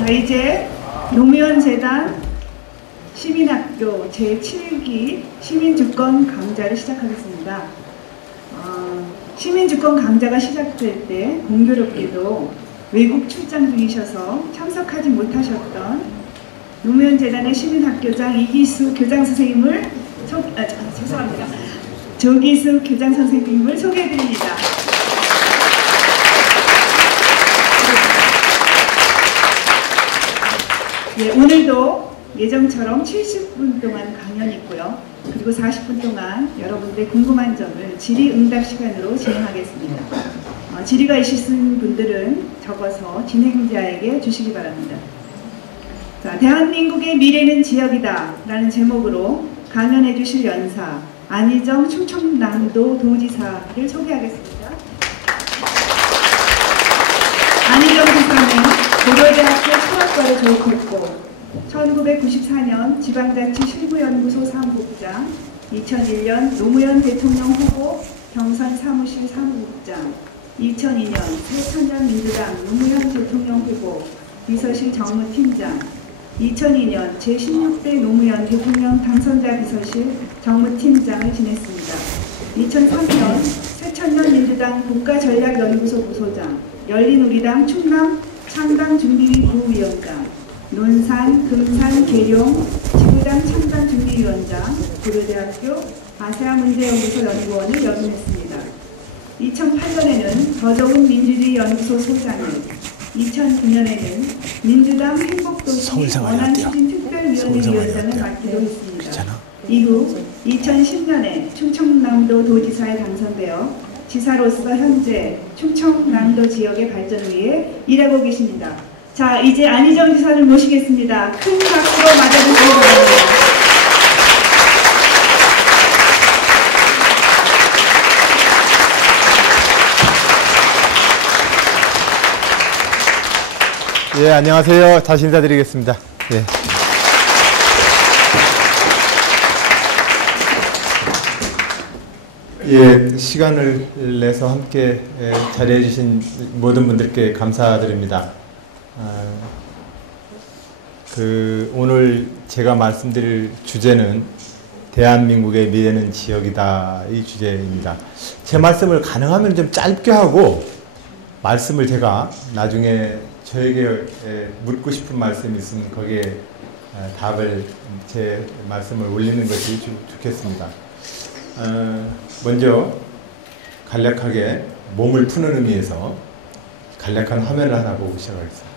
자, 이제 노무현 재단 시민학교 제7기 시민주권 강좌를 시작하겠습니다. 시민주권 강좌가 시작될 때 공교롭게도 외국 출장 중이셔서 참석하지 못하셨던 노무현 재단의 시민학교장 이기수 교장 선생님을 죄송합니다. 조기수 교장 선생님을 소개해드립니다. 예, 오늘도 예정처럼 70분 동안 강연이 있고요. 그리고 40분 동안 여러분들의 궁금한 점을 질의응답 시간으로 진행하겠습니다. 질의가 있으신 분들은 적어서 진행자에게 주시기 바랍니다. 자, 대한민국의 미래는 지역이다 라는 제목으로 강연해 주실 연사 안희정 충청남도 도지사를 소개하겠습니다. 안희정 지사는 고려대학교 철학과를 졸업했고 1994년 지방자치실구연구소 사무국장, 2001년 노무현 대통령 후보 경선 사무실 사무국장, 2002년 새천년민주당 노무현 대통령 후보 비서실 정무팀장, 2002년 제16대 노무현 대통령 당선자 비서실 정무팀장을 지냈습니다. 2003년 새천년민주당 국가전략연구소 부소장, 열린우리당 충남 창당준비위 부위원장, 논산, 금산, 계룡 지구당 창당준비위원장, 고려대학교 아세아문제연구소 연구원을 역임했습니다. 2008년에는 더좋은 민주주의 연구소 소장을, 2009년에는 민주당 행복도시 원안추진특별위원회 위원장을 맡기도 했습니다. 이후 2010년에 충청남도 도지사에 당선되어 지사로서 현재 충청남도 지역의 발전을 위해 일하고 계십니다. 자, 이제 안희정 지사를 모시겠습니다. 큰 박수로 맞아주시기 바랍니다. 예, 안녕하세요. 다시 인사드리겠습니다. 예. 예, 시간을 내서 함께 자리해 주신 모든 분들께 감사드립니다. 오늘 제가 말씀드릴 주제는 대한민국의 미래는 지역이다, 이 주제입니다. 제 말씀을 가능하면 좀 짧게 하고 말씀을 제가 나중에 저에게 묻고 싶은 말씀이 있으면 거기에 답을 제 말씀을 올리는 것이 좋겠습니다. 먼저 간략하게 몸을 푸는 의미에서 간략한 화면을 하나 보고 시작하겠습니다.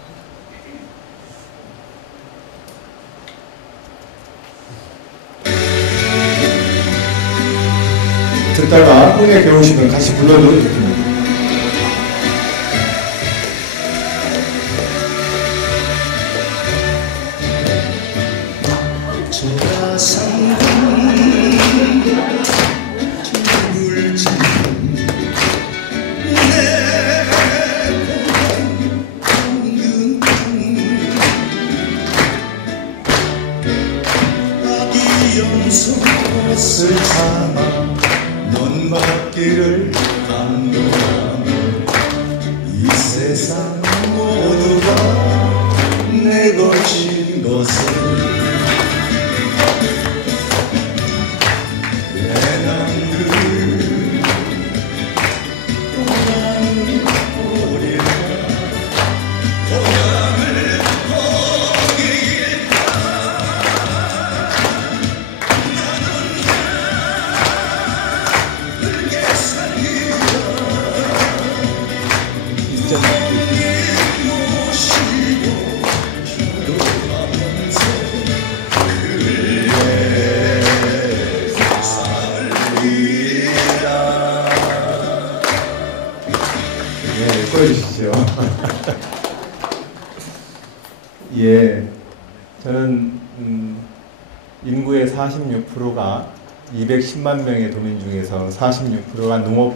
듣다가 흥에 겨우시면 같이 불러도 됩니다. 넌 받기를 감동하며 이 세상 모두가 내 것인 것을 내 남들 고향을 보리라 고향을 보기일까 보여주시죠. 예, 저는 인구의 46%가 210만 명의 도민 중에서 46%가 농업,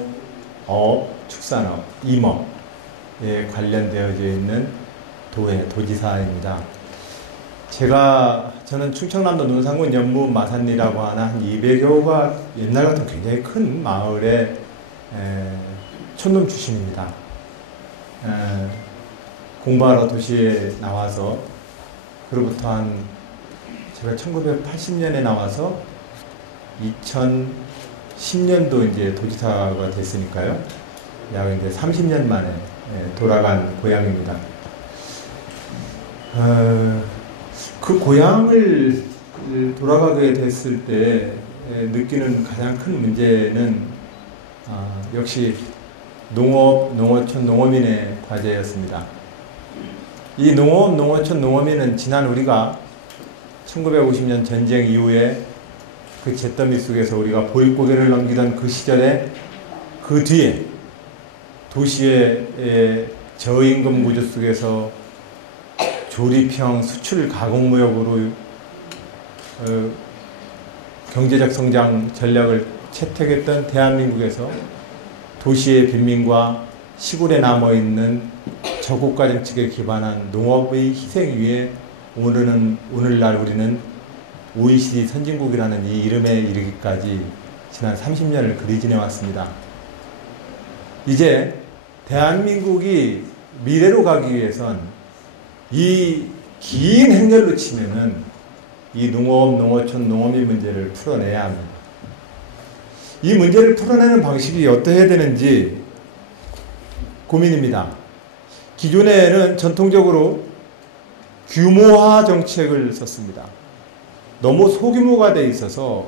어업, 축산업, 임업에 관련되어져 있는 도지사입니다. 저는 충청남도 논산군 연무 마산리라고 하는 한 200여가 옛날 같은 굉장히 큰 마을의 촌놈 출신입니다. 공부하러 도시에 나와서 그로부터 제가 1980년에 나와서 2010년도 이제 도지사가 됐으니까요. 약 이제 30년 만에 돌아간 고향입니다. 그 고향을 돌아가게 됐을 때 느끼는 가장 큰 문제는 역시 농업, 농어촌, 농어민의 과제였습니다. 이 농업, 농어촌, 농어민은 지난 우리가 1950년 전쟁 이후에 그 잿더미 속에서 우리가 보릿고개를 넘기던 그 시절에 그 뒤에 도시의 저임금 구조 속에서 조립형 수출 가공무역으로 경제적 성장 전략을 채택했던 대한민국에서 도시의 빈민과 시골에 남아있는 저고가 정책에 기반한 농업의 희생 위에 오늘날 우리는 OECD 선진국이라는 이 이름에 이르기까지 지난 30년을 그리 지내왔습니다. 이제 대한민국이 미래로 가기 위해선 이 긴 행렬로 치면은 이 농업, 농어촌, 농어민 문제를 풀어내야 합니다. 이 문제를 풀어내는 방식이 어떠해야 되는지 고민입니다. 기존에는 전통적으로 규모화 정책을 썼습니다. 너무 소규모가 돼 있어서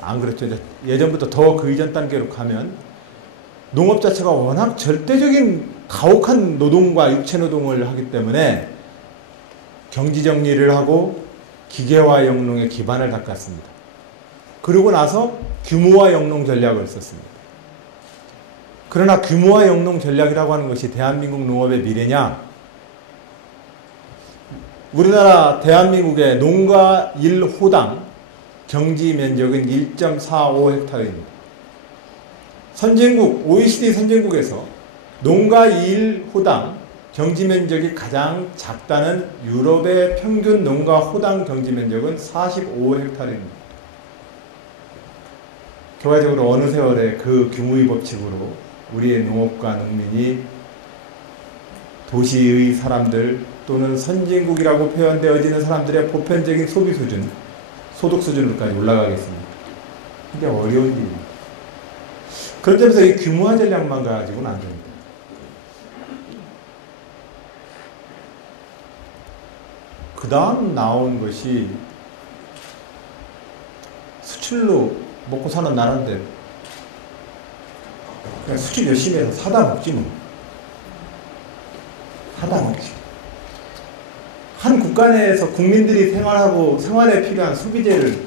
안 그렇죠. 예전부터 더 그 이전 단계로 가면 농업 자체가 워낙 절대적인 가혹한 노동과 육체노동을 하기 때문에 경지정리를 하고 기계화 영농에 기반을 닦았습니다. 그러고 나서 규모화 영농 전략을 썼습니다. 그러나 규모화 영농 전략이라고 하는 것이 대한민국 농업의 미래냐? 우리나라 대한민국의 농가 1호당 경지 면적은 1.45헥타르입니다. 선진국, OECD 선진국에서 농가 1호당 경지 면적이 가장 작다는 유럽의 평균 농가 호당 경지 면적은 45헥타르입니다. 결과적으로 어느 세월에 그 규모의 법칙으로 우리의 농업과 농민이 도시의 사람들 또는 선진국이라고 표현되어지는 사람들의 보편적인 소비 수준, 소득 수준으로까지 올라가겠습니다. 근데 어려운 일입니다. 그런 점에서 이 규모화 전략만 가지고는 안 됩니다. 그 다음 나온 것이 수출로 먹고 사는 나라인데 그냥 수출 열심히 해서 사다 먹지 뭐. 사다 먹지. 한 국가 내에서 국민들이 생활하고 생활에 필요한 소비재를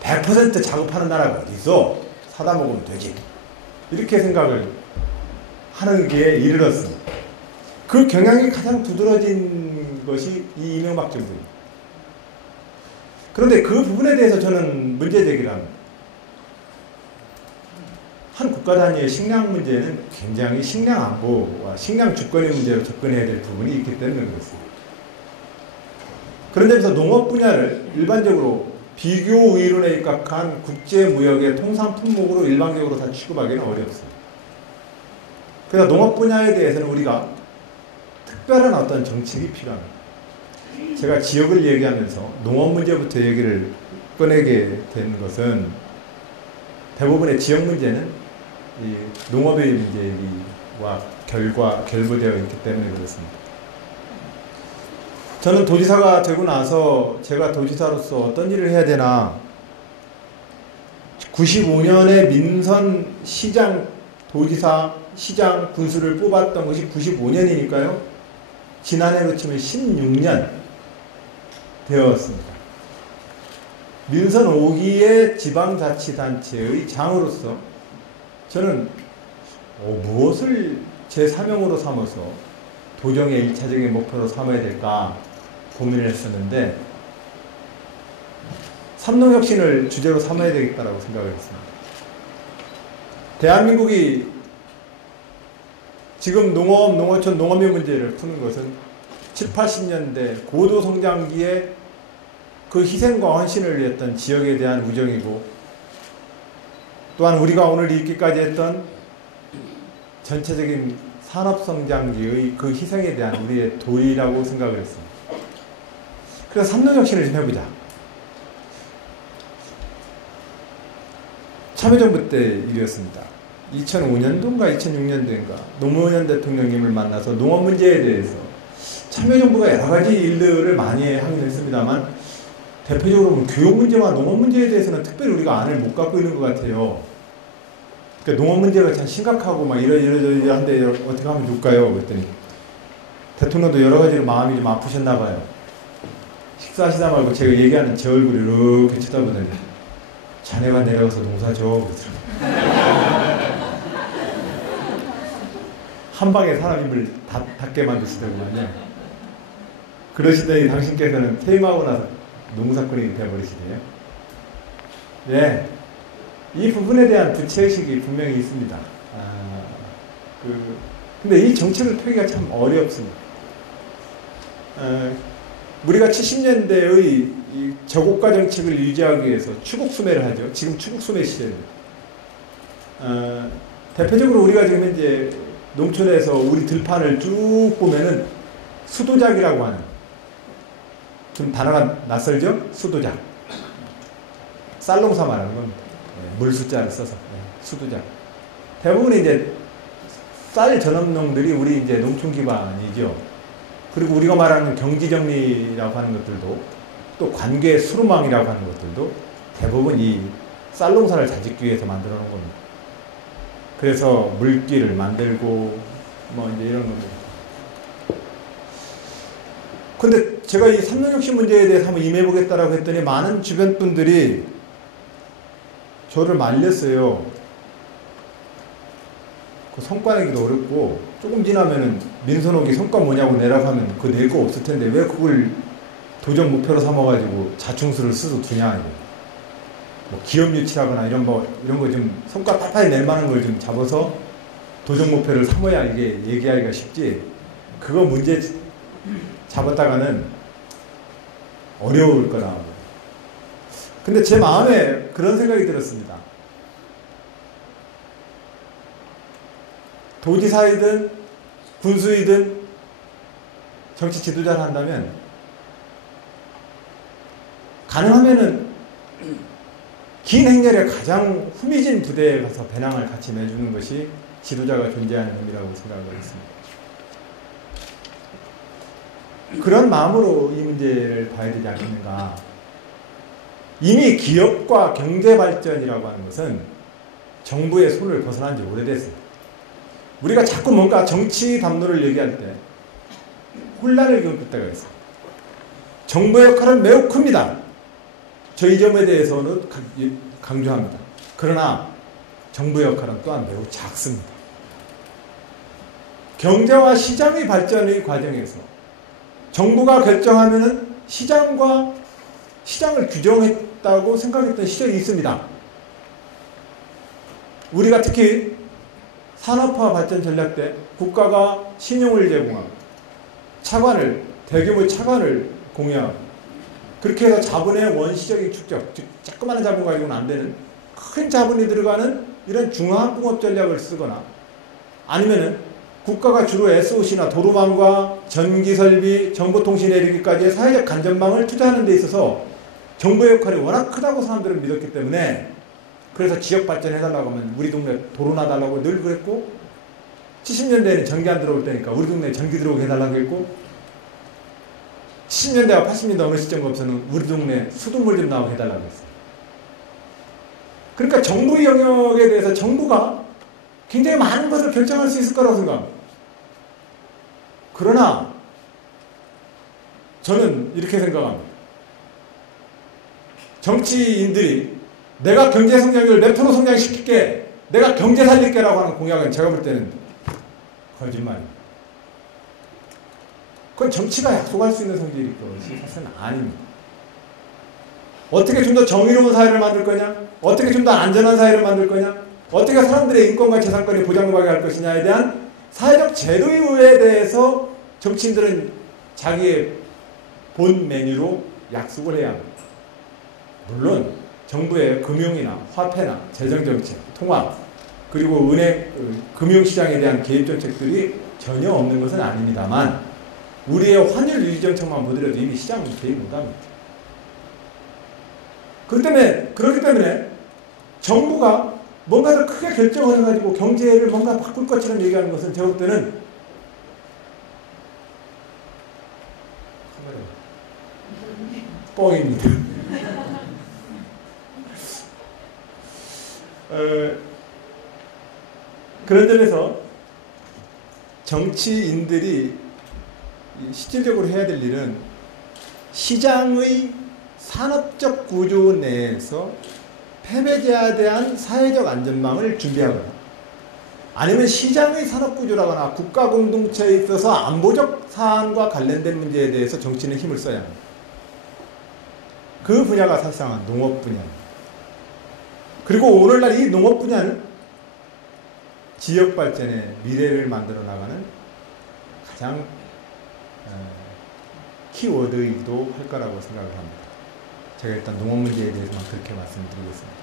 100% 작업하는 나라가 어디 있어? 사다 먹으면 되지. 이렇게 생각을 하는 게 이르렀습니다. 그 경향이 가장 두드러진 것이 이 이명박 정부입니다. 그런데 그 부분에 대해서 저는 문제 제기를 합니다. 한 국가 단위의 식량 문제는 굉장히 식량 안보와 식량 주권의 문제로 접근해야 될 부분이 있기 때문에 그렇습니다. 그런 점에서 농업 분야를 일반적으로 비교 의론에 입각한 국제무역의 통상 품목으로 일반적으로 다 취급하기는 어렵습니다. 그래서 농업 분야에 대해서는 우리가 특별한 어떤 정책이 필요합니다. 제가 지역을 얘기하면서 농업 문제부터 얘기를 꺼내게 된 것은 대부분의 지역 문제는 이 농업의 문제와 결부되어 있기 때문에 그렇습니다. 저는 도지사가 되고 나서 제가 도지사로서 어떤 일을 해야 되나 95년에 민선 시장 도지사 시장 군수를 뽑았던 것이 95년이니까요. 지난해로 치면 16년 되었습니다. 민선 5기의 지방자치단체의 장으로서 저는 무엇을 제 사명으로 삼아서 도정의 1차적인 목표로 삼아야 될까 고민을 했었는데 삼농혁신을 주제로 삼아야 되겠다고 생각을 했습니다. 대한민국이 지금 농업, 농어촌, 농업의 문제를 푸는 것은 7, 80년대 고도성장기에 그 희생과 헌신을 위했던 지역에 대한 우정이고 또한 우리가 오늘 있기까지 했던 전체적인 산업성장기의 그 희생에 대한 우리의 도리라고 생각을 했습니다. 그래서 삼노혁신을 좀 해보자. 참여정부 때 일이었습니다. 2005년도인가 2006년도인가 노무현 대통령님을 만나서 농업 문제에 대해서 참여정부가 여러 가지 일들을 많이 하긴 했습니다만 대표적으로 교육 문제와 농업 문제에 대해서는 특별히 우리가 안을 못 갖고 있는 것 같아요. 그러니까 농업 문제가 참 심각하고 막 이러한데 어떻게 하면 좋을까요? 그랬더니 대통령도 여러 가지로 마음이 좀 아프셨나 봐요. 식사하시다 말고 제가 얘기하는 제 얼굴을 이렇게 쳐다보더니 자네가 내려가서 농사 줘. 그러더라고요. 한 방에 사람 힘을 닿게 만드시더군요. 그러시더니 당신께서는 퇴임하고 나서 농사꾼이 되어버리시네요. 네. 이 부분에 대한 부채의식이 분명히 있습니다. 근데 이 정책을 펴기가 참 어렵습니다. 우리가 70년대의 이 저고가 정책을 유지하기 위해서 추국수매를 하죠. 지금 추국수매 시대입니다. 대표적으로 우리가 지금 현재 농촌에서 우리 들판을 쭉 보면은 수도작이라고 하는, 좀 단어가 낯설죠? 수도작. 쌀농사 말하는 겁니다. 물 숫자를 써서. 수도작. 대부분 이제 쌀 전업농들이 우리 이제 농촌 기반이죠. 그리고 우리가 말하는 경지정리라고 하는 것들도, 또 관계 수루망이라고 하는 것들도 대부분 이 쌀농사를 잘 짓기 위해서 만들어 놓은 겁니다. 그래서 물길을 만들고 뭐 이제 이런 겁니다. 근데 제가 이 삼농혁신 문제에 대해서 한번 임해보겠다라고 했더니 많은 주변 분들이 저를 말렸어요. 그 성과 내기도 어렵고 조금 지나면은 민선옥이 성과 뭐냐고 내라고 하면 그거 낼 거 없을 텐데 왜 그걸 도전 목표로 삼아가지고 자충수를 스스로 두냐. 뭐 기업 유치하거나 이런 거 좀 성과 빨리 낼 만한 걸 좀 잡아서 도전 목표를 삼아야 이게 얘기하기가 쉽지. 그거 문제 잡았다가는 어려울 거라. 근데 제 마음에 그런 생각이 들었습니다. 도지사이든 군수이든 정치 지도자를 한다면 가능하면은 긴 행렬의 가장 후미진 부대에 가서 배낭을 같이 매주는 것이 지도자가 존재하는 의미라고 생각을 했습니다. 그런 마음으로 이 문제를 봐야 되지 않겠는가. 이미 기업과 경제발전이라고 하는 것은 정부의 손을 벗어난 지 오래됐어요. 우리가 자꾸 뭔가 정치 담론을 얘기할 때 혼란을 겪을 때가 있어요. 정부의 역할은 매우 큽니다. 저 이 점에 대해서는 강조합니다. 그러나 정부의 역할은 또한 매우 작습니다. 경제와 시장의 발전의 과정에서 정부가 결정하면은 시장을 규정했다고 생각했던 시절이 있습니다. 우리가 특히 산업화 발전 전략 때 국가가 신용을 제공하고 대규모 차관을 공유하고 그렇게 해서 자본의 원시적인 축적, 즉 조그마한 자본 가지고는 안 되는 큰 자본이 들어가는 이런 중화붕업 전략을 쓰거나 아니면은 국가가 주로 SOC나 도로망과 전기설비, 정보통신에 이르기까지의 사회적 간접망을 투자하는 데 있어서 정부의 역할이 워낙 크다고 사람들은 믿었기 때문에 그래서 지역 발전해달라고 하면 우리 동네 도로나 달라고 늘 그랬고 70년대에는 전기 안 들어올 때니까 우리 동네에 전기 들어오게 해달라고 했고 70년대와 80년대 어느 시점부터는 우리 동네 수돗물 좀 나오게 해달라고 했어요. 그러니까 정부의 영역에 대해서 정부가 굉장히 많은 것을 결정할 수 있을 거라고 생각합니다. 그러나 저는 이렇게 생각합니다. 정치인들이 내가 경제 성장률 몇 프로 성장시킬게, 내가 경제 살릴게라고 하는 공약은 제가 볼 때는 거짓말입니다. 그건 정치가 약속할 수 있는 성질일 것이 사실은 아닙니다. 어떻게 좀 더 정의로운 사회를 만들 거냐? 어떻게 좀 더 안전한 사회를 만들 거냐? 어떻게 사람들의 인권과 재산권이 보장받게 할 것이냐에 대한 사회적 제도에 대해서 정치인들은 자기의 본 메뉴로 약속을 해야 합니다. 물론 정부의 금융이나 화폐나 재정정책, 통화 그리고 금융시장에 대한 개입 정책들이 전혀 없는 것은 아닙니다만 우리의 환율 유지 정책만 보더라도 이미 시장은 개입 못합니다. 그렇기 때문에 정부가 뭔가를 크게 결정을 해가지고 경제를 뭔가 바꿀 것처럼 얘기하는 것은 제가 볼 때는 뻥입니다. 그런 점에서 정치인들이 실질적으로 해야 될 일은 시장의 산업적 구조 내에서 패배자에 대한 사회적 안전망을 준비하거나 아니면 시장의 산업구조라거나 국가공동체에 있어서 안보적 사안과 관련된 문제에 대해서 정치는 힘을 써야 합니다. 그 분야가 사실상 농업 분야입니다. 그리고 오늘날 이 농업 분야는 지역 발전의 미래를 만들어 나가는 가장 키워드이기도 할 거라고 생각을 합니다. 제가 일단 농업 문제에 대해서만 그렇게 말씀드리겠습니다.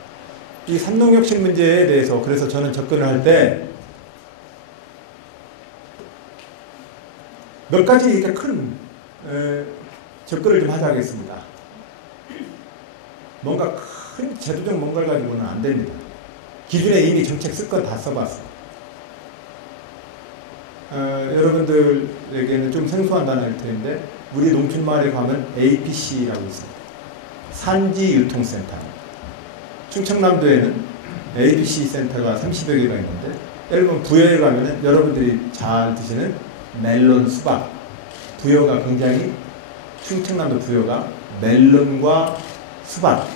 이 삼농혁신 문제에 대해서 그래서 저는 접근을 할 때 몇 가지 이렇게 큰 접근을 좀 하자겠습니다. 뭔가 큰 제도적 뭔가를 가지고는 안 됩니다. 기존에 이미 정책 쓸 건 다 써봤어. 여러분들에게는 좀 생소한 단어일 텐데 우리 농촌마을에 가면 APC라고 있습니다. 산지유통센터. 충청남도에는 ABC 센터가 30여 개가 있는데 여러분 부여에 가면은 여러분들이 잘 드시는 멜론, 수박 부여가 굉장히 충청남도 부여가 멜론과 수박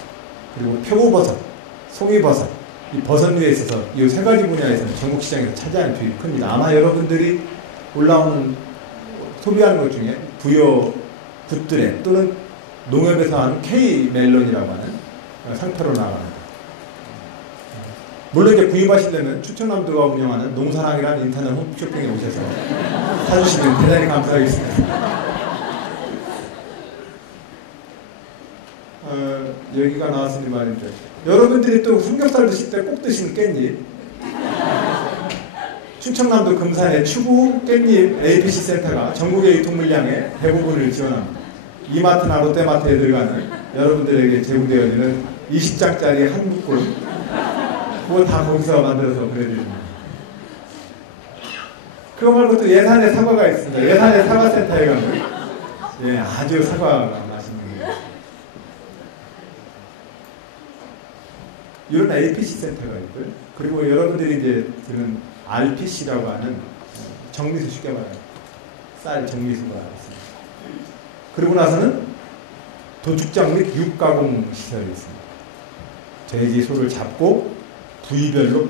그리고 표고버섯, 송이버섯 이 버섯류에 있어서 이 세 가지 분야에서는 전국 시장에서 차지하는 비율이 큽니다. 아마 여러분들이 올라오는 소비하는 것 중에 부여 굿드랩 또는 농협에서 하는 K멜론이라고 하는 상표로 나갑니다. 물론 이제 구입하시려면 충청남도가 운영하는 농산항이라는 인터넷 홈쇼핑에 오셔서 사주시면 대단히 감사하겠습니다. 여기가 나왔으니 말인데 여러분들이 또 삼겹살 드실 때 꼭 드시는 깻잎 충청남도 금산의 추구 깻잎 ABC 센터가 전국의 유통 물량의 대부분을 지원합니다. 이마트나 롯데마트에 들어가는 여러분들에게 제공되어지는 20장짜리 한 묶음 그거 다 거기서 만들어서 그래드립니다. 그거 말고 또 예산의 사과가 있습니다. 예산의 사과센터에 가면 아주 사과가 맛있는 거예요. 이런 APC 센터가 있고요. 그리고 여러분들이 이제 들은 RPC라고 하는 정미수 쉽게 말하면 쌀 정미수가 있습니다. 그리고 나서는 도축장 및 육가공 시설이 있습니다. 돼지, 소를 잡고 부위별로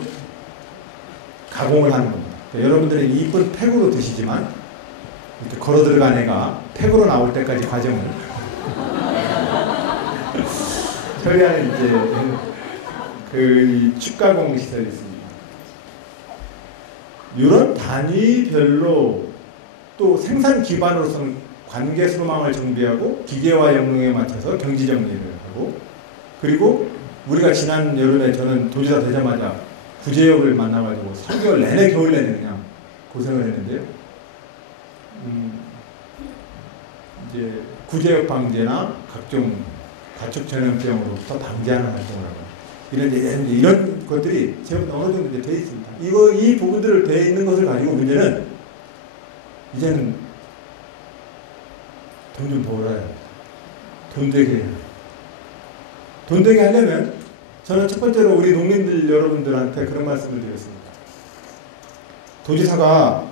가공을 하는 겁니다. 여러분들은 이쁜 팩으로 드시지만 이렇게 걸어 들어간 애가 팩으로 나올 때까지 과정을 처리하는 이제 그 축가공 시설이 있습니다. 이런 단위별로 또 생산 기반으로서는 관계 소망을 정비하고 기계와 영농에 맞춰서 경지 정리를 하고 그리고 우리가 지난 여름에 저는 도지사 되자마자 구제역을 만나가지고 3개월 내내 겨울 내내 그냥 고생을 했는데요. 이제 구제역 방제나 각종 가축 전염병으로부터 방지하는 활동을 하고 이런 것들이 제가 어느 정도 되어 있습니다. 이 부분들을 되어 있는 것을 가지고 문제는 이제는 돈 좀 벌어야 해요. 돈 되게 해요. 돈 되게 하려면 저는 첫 번째로 우리 농민들 여러분들한테 그런 말씀을 드렸습니다. 도지사가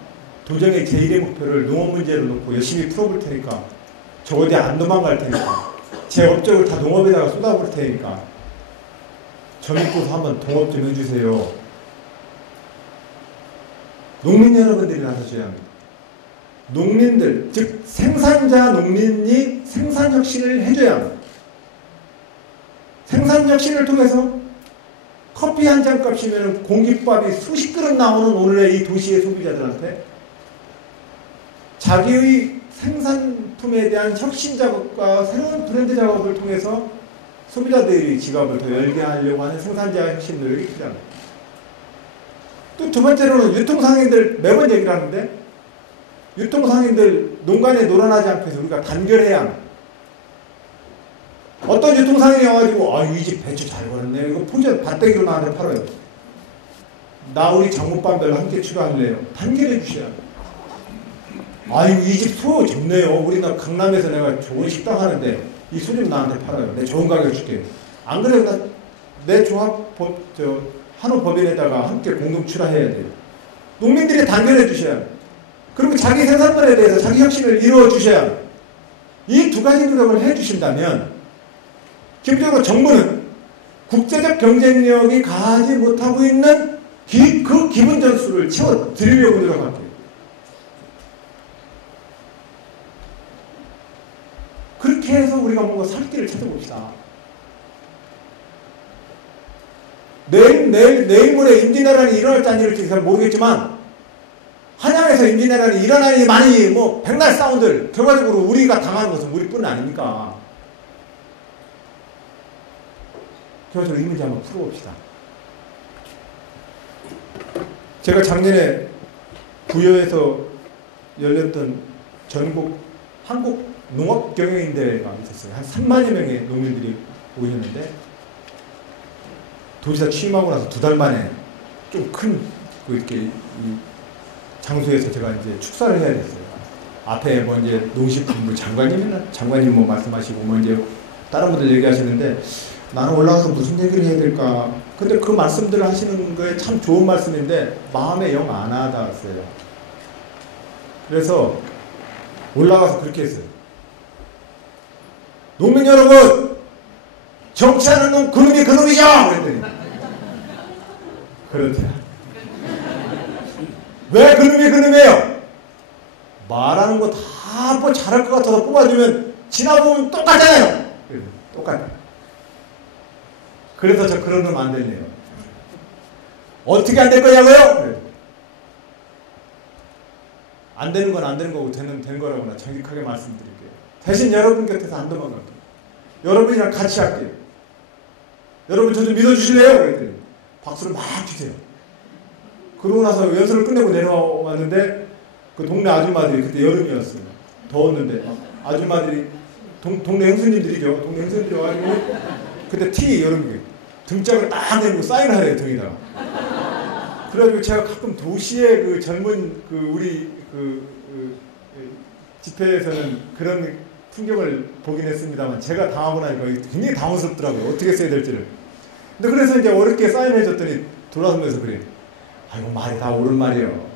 도정의 제1의 목표를 농업 문제로 놓고 열심히 풀어볼 테니까 저 어디 안 도망갈 테니까 제 업적을 다 농업에다가 쏟아볼 테니까 저 믿고서 한번 동업 좀 해주세요. 농민 여러분들이 나서셔야 합니다. 농민들, 즉 생산자 농민이 생산혁신을 해줘야 합니다. 생산혁신을 통해서 커피 한 잔 값이면 공깃밥이 수십 그릇 나오는 오늘의 이 도시의 소비자들한테 자기의 생산품에 대한 혁신 작업과 새로운 브랜드 작업을 통해서 소비자들의 지갑을 더 열게 하려고 하는 생산자 혁신 노력이 필요합니다. 또 두 번째로는 유통상인들 매번 얘기를 하는데 유통상인들 농간에 놀아나지 않고 해서 우리가 단결해야 합니다. 어떤 유통상인이 와가지고 이 집 배추 잘 걸었네. 이거 포장 밭대기로 나한테 팔아요. 나 우리 장목반별로 함께 출하할래요. 단결해 주셔야 합니다. 아이고 이 집 소 좋네요. 우리나 강남에서 내가 좋은 식당 하는데 이 소 좀 나한테 팔아요. 내 좋은 가격 줄게. 안 그래도 나 내 조합법 한우법인에다가 함께 공동 출하해야 돼요. 농민들이 단결해 주셔야 합니다. 그리고 자기 생산권에 대해서 자기 혁신을 이루어 주셔야 합니다. 이 두 가지 노력을 해 주신다면 기본적으로 정부는 국제적 경쟁력이 가하지 못하고 있는 그 기본 전수를 채워드리려고 노력할게요. 그렇게 해서 우리가 뭔가 살 길을 찾아봅시다. 내일 모레 임진왜란이 일어날지 안 일어날지 잘 모르겠지만 한양에서 임진왜란이 일어나니 많이 뭐 백날 사운드 결과적으로 우리가 당하는 것은 우리뿐 아닙니까? 그래서 이 문제 한번 풀어봅시다. 제가 작년에 부여에서 열렸던 전국 한국 농업경영인대회가 있었어요. 한 3만여 명의 농민들이 오셨는데 도지사 취임하고 나서 2달 만에 좀 큰 이렇게 이 장소에서 제가 이제 축사를 해야 됐어요. 앞에 뭐 이제 농식품부 장관님 뭐 말씀하시고 뭐 이제 다른 분들 얘기하시는데 나는 올라가서 무슨 얘기를 해야 될까? 근데 그 말씀들을 하시는 거에 참 좋은 말씀인데 마음에 영 안 와닿았어요. 그래서 올라가서 그렇게 했어요. 농민 여러분, 정치하는 놈 그놈이 그놈이죠! 그랬더니 그렇대요. 왜 그놈이 그놈이에요? 말하는 거 다 뭐 잘할 것 같아서 뽑아주면 지나보면 똑같잖아요. 똑같아. 그래서 저 그런 놈 안 되네요. 어떻게 안 될 거냐고요? 안 되는 건 안 되는 거고 되는 거라고나 정직하게 말씀드릴게요. 대신 여러분 곁에서 안 도망갈게요. 여러분이랑 같이 할게요. 여러분 저 좀 믿어주실래요? 그랬더니 박수를 막 주세요. 그러고 나서 연설을 끝내고 내려왔는데 그 동네 아줌마들이 그때 여름이었어요. 더웠는데 아줌마들이 동네 형수님들이죠. 동네 형수님들이 와가지고 그때 티 여름이 등짝을 딱 내밀고 사인을 하래요. 등에다가. 그래가지고 제가 가끔 도시의 그 젊은 우리 집회에서는 그런 풍경을 보긴 했습니다만 제가 당하고 나니까 굉장히 당황스럽더라고요. 어떻게 써야 될지를. 근데 그래서 이제 어렵게 사인을 해줬더니 돌아서면서 그래요. 아이고 말이 다 옳은 말이에요.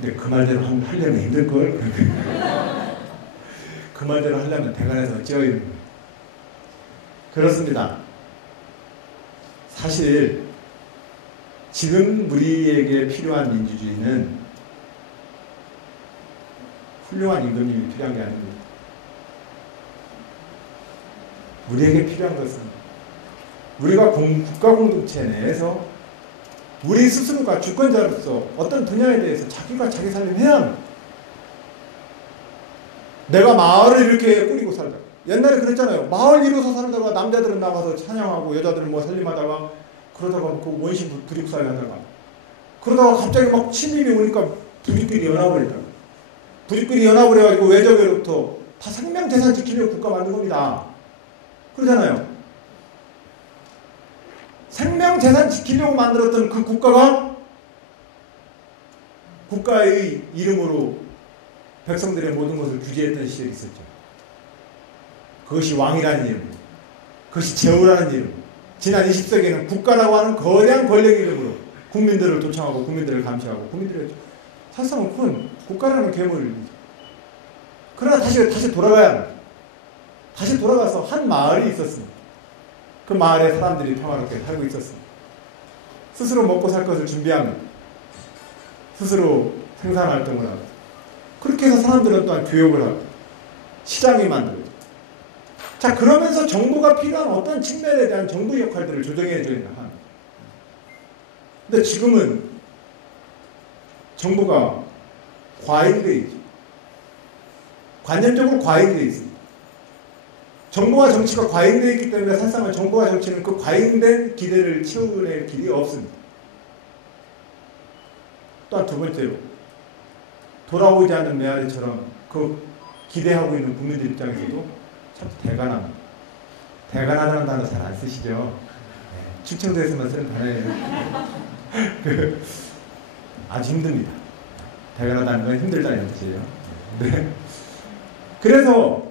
근데 그 말대로 하려면 힘들걸. 그 말대로 하려면 대관에서 어찌어야 되는 거예요. 그렇습니다. 사실 지금 우리에게 필요한 민주주의는 훌륭한 임금님이 필요한 게 아닙니다. 우리에게 필요한 것은 우리가 국가 공동체 내에서 우리 스스로가 주권자로서 어떤 분야에 대해서 자기가 자기 살림 해야 합니다. 내가 마을을 이렇게 꾸리고 살다가 옛날에 그랬잖아요. 마을 이루어서 살다가 남자들은 나가서 찬양하고 여자들은 뭐 살림하다가 그러다가 그 원신 부족사회 하다가 그러다가 갑자기 막 침입이 오니까 부족끼리 연합을 했다가 부족끼리 연합을 해가지고 외적으로부터 다 생명재산 지키려고 국가 만든 겁니다. 그러잖아요. 생명재산 지키려고 만들었던 그 국가가 국가의 이름으로 백성들의 모든 것을 규제했던 시절이 있었죠. 그것이 왕이라는 이름, 그것이 제후라는 이름. 지난 20세기에는 국가라고 하는 거대한 권력 이름으로 국민들을 도청하고 국민들을 감시하고 국민들을 사실상 그건 국가라는 괴물을. 그러나 다시 돌아가야 합니다. 다시 돌아가서 한 마을이 있었습니다. 그 마을에 사람들이 평화롭게 살고 있었습니다. 스스로 먹고 살 것을 준비합니다. 스스로 생산활동을 하고 그렇게 해서 사람들은 또한 교육을 하고 시장이 만들어요. 자, 그러면서 정부가 필요한 어떤 측면에 대한 정부 역할들을 조정해 줘야 합니다. 근데 지금은 정부가 과잉되어 있죠. 관념적으로 과잉되어 있습니다. 정부와 정치가 과잉되어 있기 때문에 사실상 정부와 정치는 그 과잉된 기대를 채워낼 길이 없습니다. 또한 두 번째로 돌아오지 않는 메아리처럼 그 기대하고 있는 국민들 입장에서도 참 대간합니다. 대간하다는 단어 잘 안 쓰시죠? 네, 충청도에서만 쓰는 단어예요. 아주 힘듭니다. 대간하다는 건 힘들다는 뜻이에요. 네. 그래서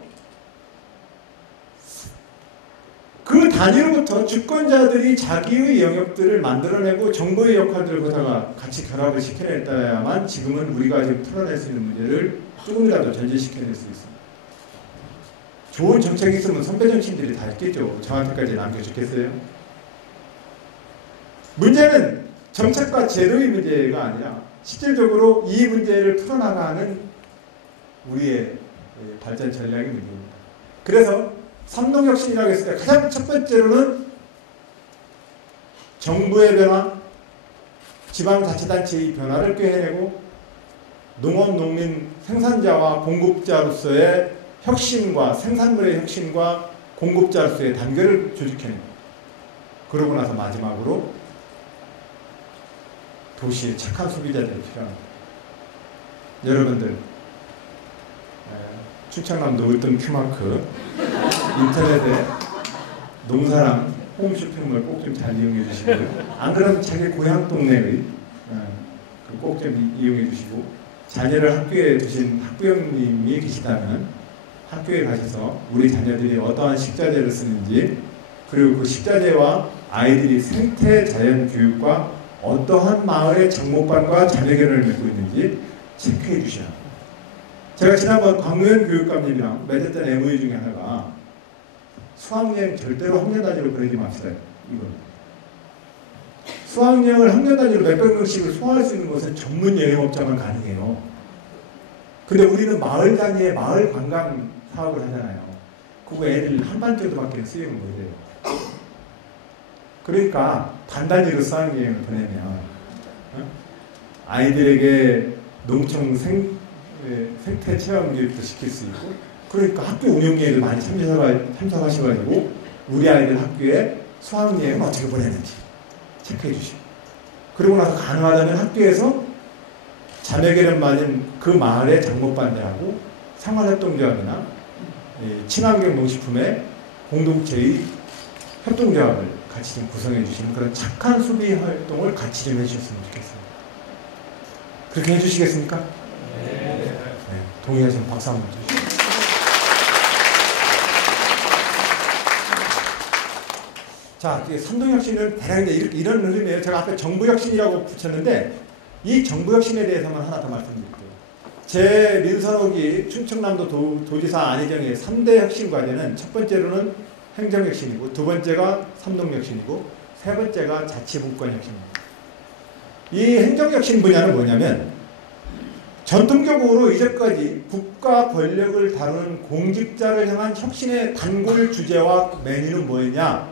그 단위로부터 주권자들이 자기의 영역들을 만들어내고 정부의 역할들을 보다가 같이 결합을 시켜냈다야만 지금은 우리가 지금 풀어낼 수 있는 문제를 조금이라도 전제시켜낼 수 있습니다. 좋은 정책이 있으면 선배 정치인들이 다 했겠죠. 저한테까지 남겨주겠어요? 문제는 정책과 제도의 문제가 아니라 실질적으로 이 문제를 풀어나가는 우리의 발전 전략의 문제입니다. 그래서 삼동혁신이라고 했을 때 가장 첫 번째로는 정부의 변화, 지방자치단체의 변화를 꾀해내고 농업, 농민, 생산자와 공급자로서의 혁신과 생산물의 혁신과 공급자로서의 단계를 조직해냅니다. 그러고 나서 마지막으로 도시의 착한 소비자들이 필요합니다. 여러분들 충청남도 을동 큐마크 인터넷에 농사랑 홈쇼핑몰 꼭 좀 잘 이용해 주시고요. 안 그러면 자기 고향 동네의 꼭 좀 이용해 주시고 자녀를 학교에 두신 학부형님이 계시다면 학교에 가셔서 우리 자녀들이 어떠한 식자재를 쓰는지 그리고 그 식자재와 아이들이 생태 자연 교육과 어떠한 마을의 장목반과 자매결연을 맺고 있는지 체크해 주셔야 합니다. 제가 지난번 광무현 교육감님이랑 맺었던 MOU 중에 하나가 수학여행 절대로 학년 단위로 보내지 맙시다. 이거. 수학여행을 학년 단위로 몇백 명씩을 소화할 수 있는 것은 전문 여행업자만 가능해요. 근데 우리는 마을 단위의 마을 관광 사업을 하잖아요. 그거 애들 한 반 정도밖에 수행을 못해요. 그러니까 반 단위로 수학여행을 보내면 아이들에게 농촌 생태 체험 교육도 시킬 수 있고 그러니까 학교 운영여행을 많이 참석하셔가지고 우리 아이들 학교에 수학여행 어떻게 보내는지 체크해 주시고 그러고 나서 가능하다면 학교에서 자매결연 맞은 그 마을의 장목반들하고 생활협동조합이나 친환경 농식품의 공동체의 협동조합을 같이 좀 구성해 주시는 그런 착한 소비 활동을 같이 좀 해주셨으면 좋겠습니다. 그렇게 해주시겠습니까? 네. 동의하시면 박수 한번 주시죠. 자, 삼동혁신은 대략 이런 흐름이에요. 제가 앞에 정부혁신이라고 붙였는데 이 정부혁신에 대해서만 하나 더 말씀드릴게요. 제 민선옥이 충청남도 도지사 안희정의 3대 혁신 과제는 첫 번째로는 행정혁신이고 두 번째가 삼동혁신이고 세 번째가 자치분권혁신입니다. 이 행정혁신 분야는 뭐냐면 전통적으로 이제까지 국가 권력을 다루는 공직자를 향한 혁신의 단골 주제와 메뉴는 뭐였냐?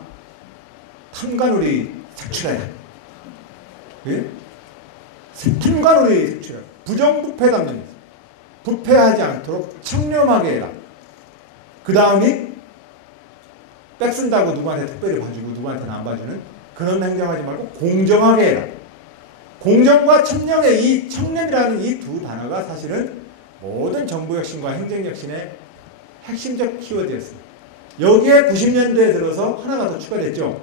탐관오리 색출해라. 예? 탐관오리 색출해라. 부정부패 담론입니다. 부패하지 않도록 청렴하게 해라. 그 다음이 백 쓴다고 누구한테 특별히 봐주고 누구한테는 안 봐주는 그런 행정하지 말고 공정하게 해라. 공정과 청렴의 이 청렴이라는 이 두 단어가 사실은 모든 정부혁신과 행정혁신의 핵심적 키워드였습니다. 여기에 90년대에 들어서 하나가 더 추가됐죠.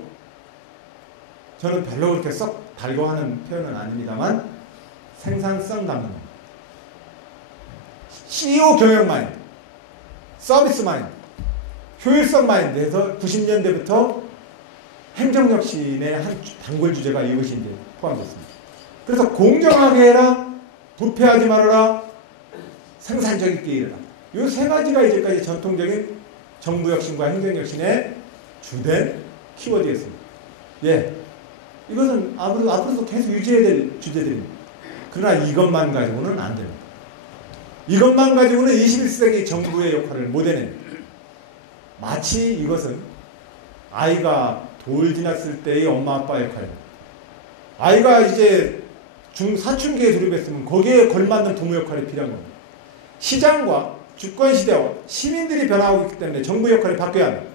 저는 별로 그렇게 썩 달궈하는 표현은 아닙니다만 생산성 담론, CEO 경영 마인드, 서비스 마인드, 효율성 마인드에서 90년대부터 행정혁신의 한 단골 주제가 이것이 이제 포함됐습니다. 그래서 공정하게 해라, 부패하지 말아라, 생산적 있게 일해라. 이 세 가지가 이제까지 전통적인 정부혁신과 행정혁신의 주된 키워드였습니다. 예, 이것은 앞으로도 계속 유지해야 될 주제들입니다. 그러나 이것만 가지고는 안 됩니다. 이것만 가지고는 21세기 정부의 역할을 못 해냅니다. 마치 이것은 아이가 돌 지났을 때의 엄마 아빠 역할입니다. 아이가 이제 사춘기에 졸업했으면 거기에 걸맞는 부모 역할이 필요한 겁니다. 시장과 주권시대와 시민들이 변화하고 있기 때문에 정부 역할이 바뀌어야 합니다.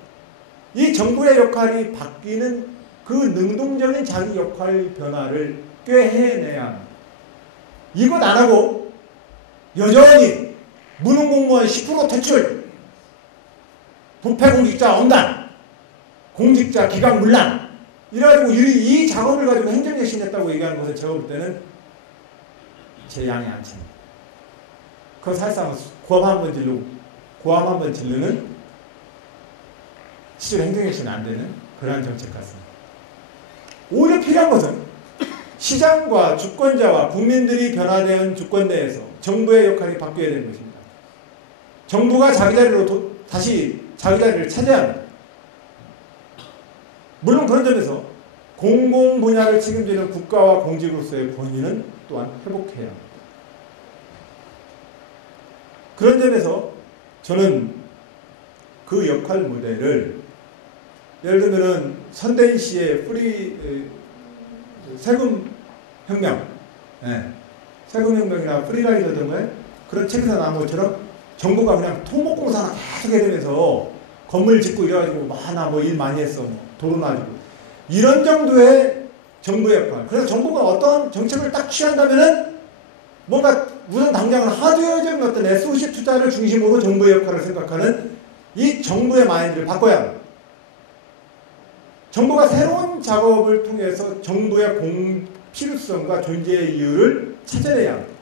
이 정부의 역할이 바뀌는 그 능동적인 자기 역할 변화를 꾀해내야 합니다. 이것 안 하고 여전히 무능공무원 10% 퇴출, 부패공직자 엄단, 공직자 기각 문란 이래가지고 이 작업을 가지고 행정개신했다고 얘기하는 것은 제가 볼 때는 제 양이 안 칩니다. 그건 사실상 고함 한번 지르는 실제로 행정개신이 안 되는 그러한 정책 같습니다. 오히려 필요한 것은 시장과 주권자와 국민들이 변화된 주권 내에서 정부의 역할이 바뀌어야 되는 것입니다. 정부가 자기 자리로 다시 자기 자리를 차지해야 합니다. 물론 그런 점에서 공공 분야를 책임지는 국가와 공직으로서의 권위는 또한 회복해야 합니다. 그런 점에서 저는 그 역할 모델을 예를 들면 선대인 씨의 세금 혁명, 세금 혁명이나 프리라이더 등의 그런 책에서 나온 것처럼 정부가 그냥 토목공사나 계속 해대면서 건물 짓고 이래가지고 일 많이 했어, 도로 놔주고 이런 정도의 정부의 역할. 그래서 정부가 어떤 정책을 딱 취한다면은 뭔가 우선 당장은 하드웨어적인 어떤 SOC 투자를 중심으로 정부의 역할을 생각하는 이 정부의 마인드를 바꿔야 합니다. 정부가 새로운 작업을 통해서 정부의 필요성과 존재의 이유를 찾아내야 합니다.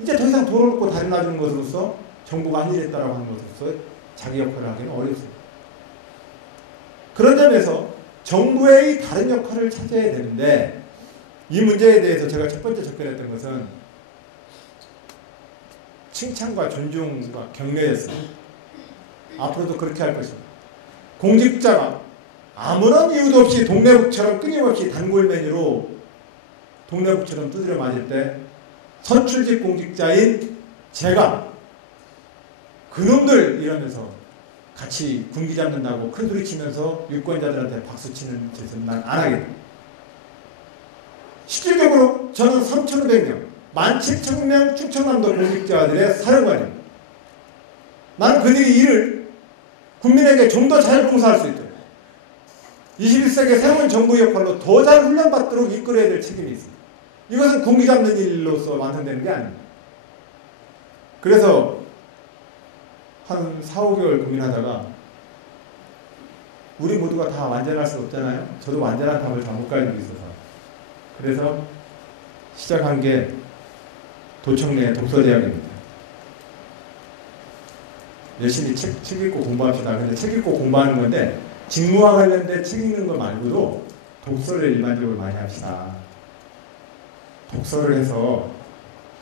이제 더 이상 도로 놓고 다리 놔주는 것으로서 정부가 한 일 했다라고 하는 것으로서 자기 역할을 하기는 어렵습니다. 그런 점에서 정부의 다른 역할을 찾아야 되는데 이 문제에 대해서 제가 첫 번째 접근했던 것은 칭찬과 존중과 격려였습니다. 앞으로도 그렇게 할 것입니다. 공직자가 아무런 이유도 없이 동네북처럼 끊임없이 단골 메뉴로 동네북처럼 두드려 맞을 때 선출직 공직자인 제가 그놈들 이러면서 같이 군기 잡는다고 큰 소리 치면서 유권자들한테 박수 치는 짓은 난 안 하겠다. 실질적으로 저는 3,500명, 17,000명 충청남도 공직자들의 사령관입니다. 나는 그들이 일을 국민에게 좀 더 잘 봉사할 수 있도록 21세기 새로운 정부 역할로 더 잘 훈련받도록 이끌어야 될 책임이 있습니다. 이것은 군기 잡는 일로서 완성되는 게 아닙니다. 그래서 한 4, 5개월 고민하다가 우리 모두가 다 완전할 수 없잖아요. 저도 완전한 답을 다 못 가지고 있어서 그래서 시작한 게 도청래 독서대학입니다. 열심히 책 읽고 공부합시다. 근데 책 읽고 공부하는 건데 직무와 관련된 책 읽는 거 말고도 독서를 일반적으로 많이 합시다. 독서를 해서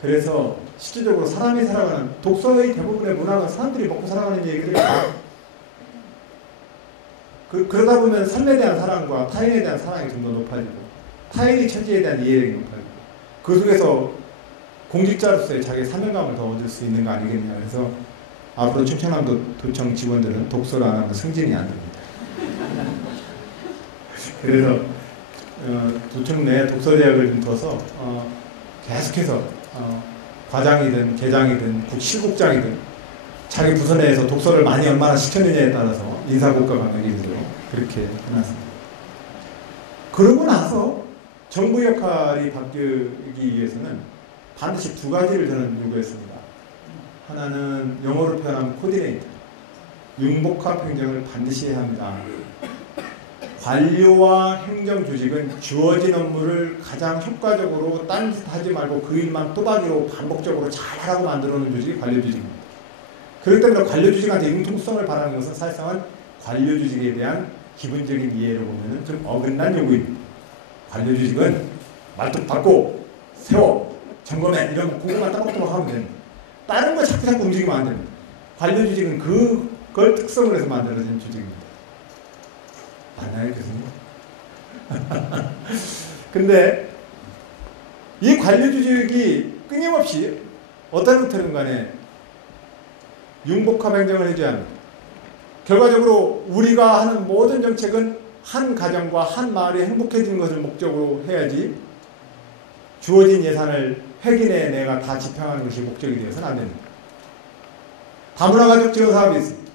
그래서 실질적으로 사람이 살아가는 독서의 대부분의 문학은 사람들이 먹고 살아가는 얘기들이 그러다 보면 삶에 대한 사랑과 타인에 대한 사랑이 좀 더 높아지고 타인의 처지에 대한 이해력이 높아지고 그 속에서 공직자로서의 자기의 사명감을 더 얻을 수 있는 거 아니겠냐. 그래서 앞으로 충청남도 도청 직원들은 독서를 안 하면 승진이 안 됩니다. 그래서 도청 내 독서대학을 좀 둬서 계속해서 과장이든 계장이든 실국장이든 자기 부서 내에서 독서를 많이 얼마나 시켰느냐에 따라서 인사고가 강력이 되도록 그렇게 해놨습니다. 그러고 나서 정부 역할이 바뀌기 위해서는 반드시 두 가지를 저는 요구했습니다. 하나는 영어로 표현하면 코디네이터, 융복합 행정을 반드시 해야 합니다. 관료와 행정조직은 주어진 업무를 가장 효과적으로 딴짓하지 말고 그 일만 또박이로 반복적으로 잘하라고 만들어놓은 조직이 관료조직입니다. 그렇기 때문에 관료조직한테 융통성을 바라는 것은 사실상은 관료조직에 대한 기본적인 이해로 보면 좀 어긋난 요구입니다. 관료조직은 말뚝 받고 세워 점검해 이런 그것만 따박따박 하면 됩니다. 다른 거 자꾸 움직이면 안 됩니다. 관료조직은 그걸 특성으로 해서 만들어진 조직입니다. 맞나요, 교수님? 근데 이 관료조직이 끊임없이 어떤 형태든 간에 융복합 행정을 해줘야 합니다. 결과적으로 우리가 하는 모든 정책은 한 가정과 한 마을이 행복해지는 것을 목적으로 해야지 주어진 예산을 회기내에 내가 다 집행하는 것이 목적이 되어서는 안 됩니다. 다문화가족 지원 사업이 있습니다.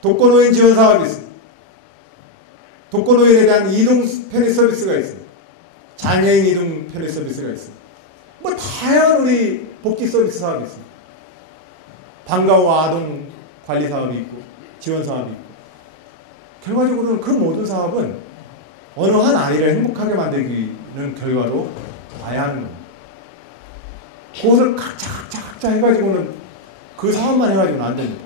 독거노인 지원 사업이 있습니다. 독거노인에 대한 이동 편의 서비스가 있습니다. 장애인 이동 편의 서비스가 있습니다. 뭐 다양한 우리 복지 서비스 사업이 있습니다. 방과후 아동 관리 사업이 있고 지원 사업이 있고 결과적으로는 그 모든 사업은 어느 한 아이를 행복하게 만들기는 결과로 와야 하는 겁니다. 그것을 각자 해가지고는 그 사업만 해가지고는 안 됩니다.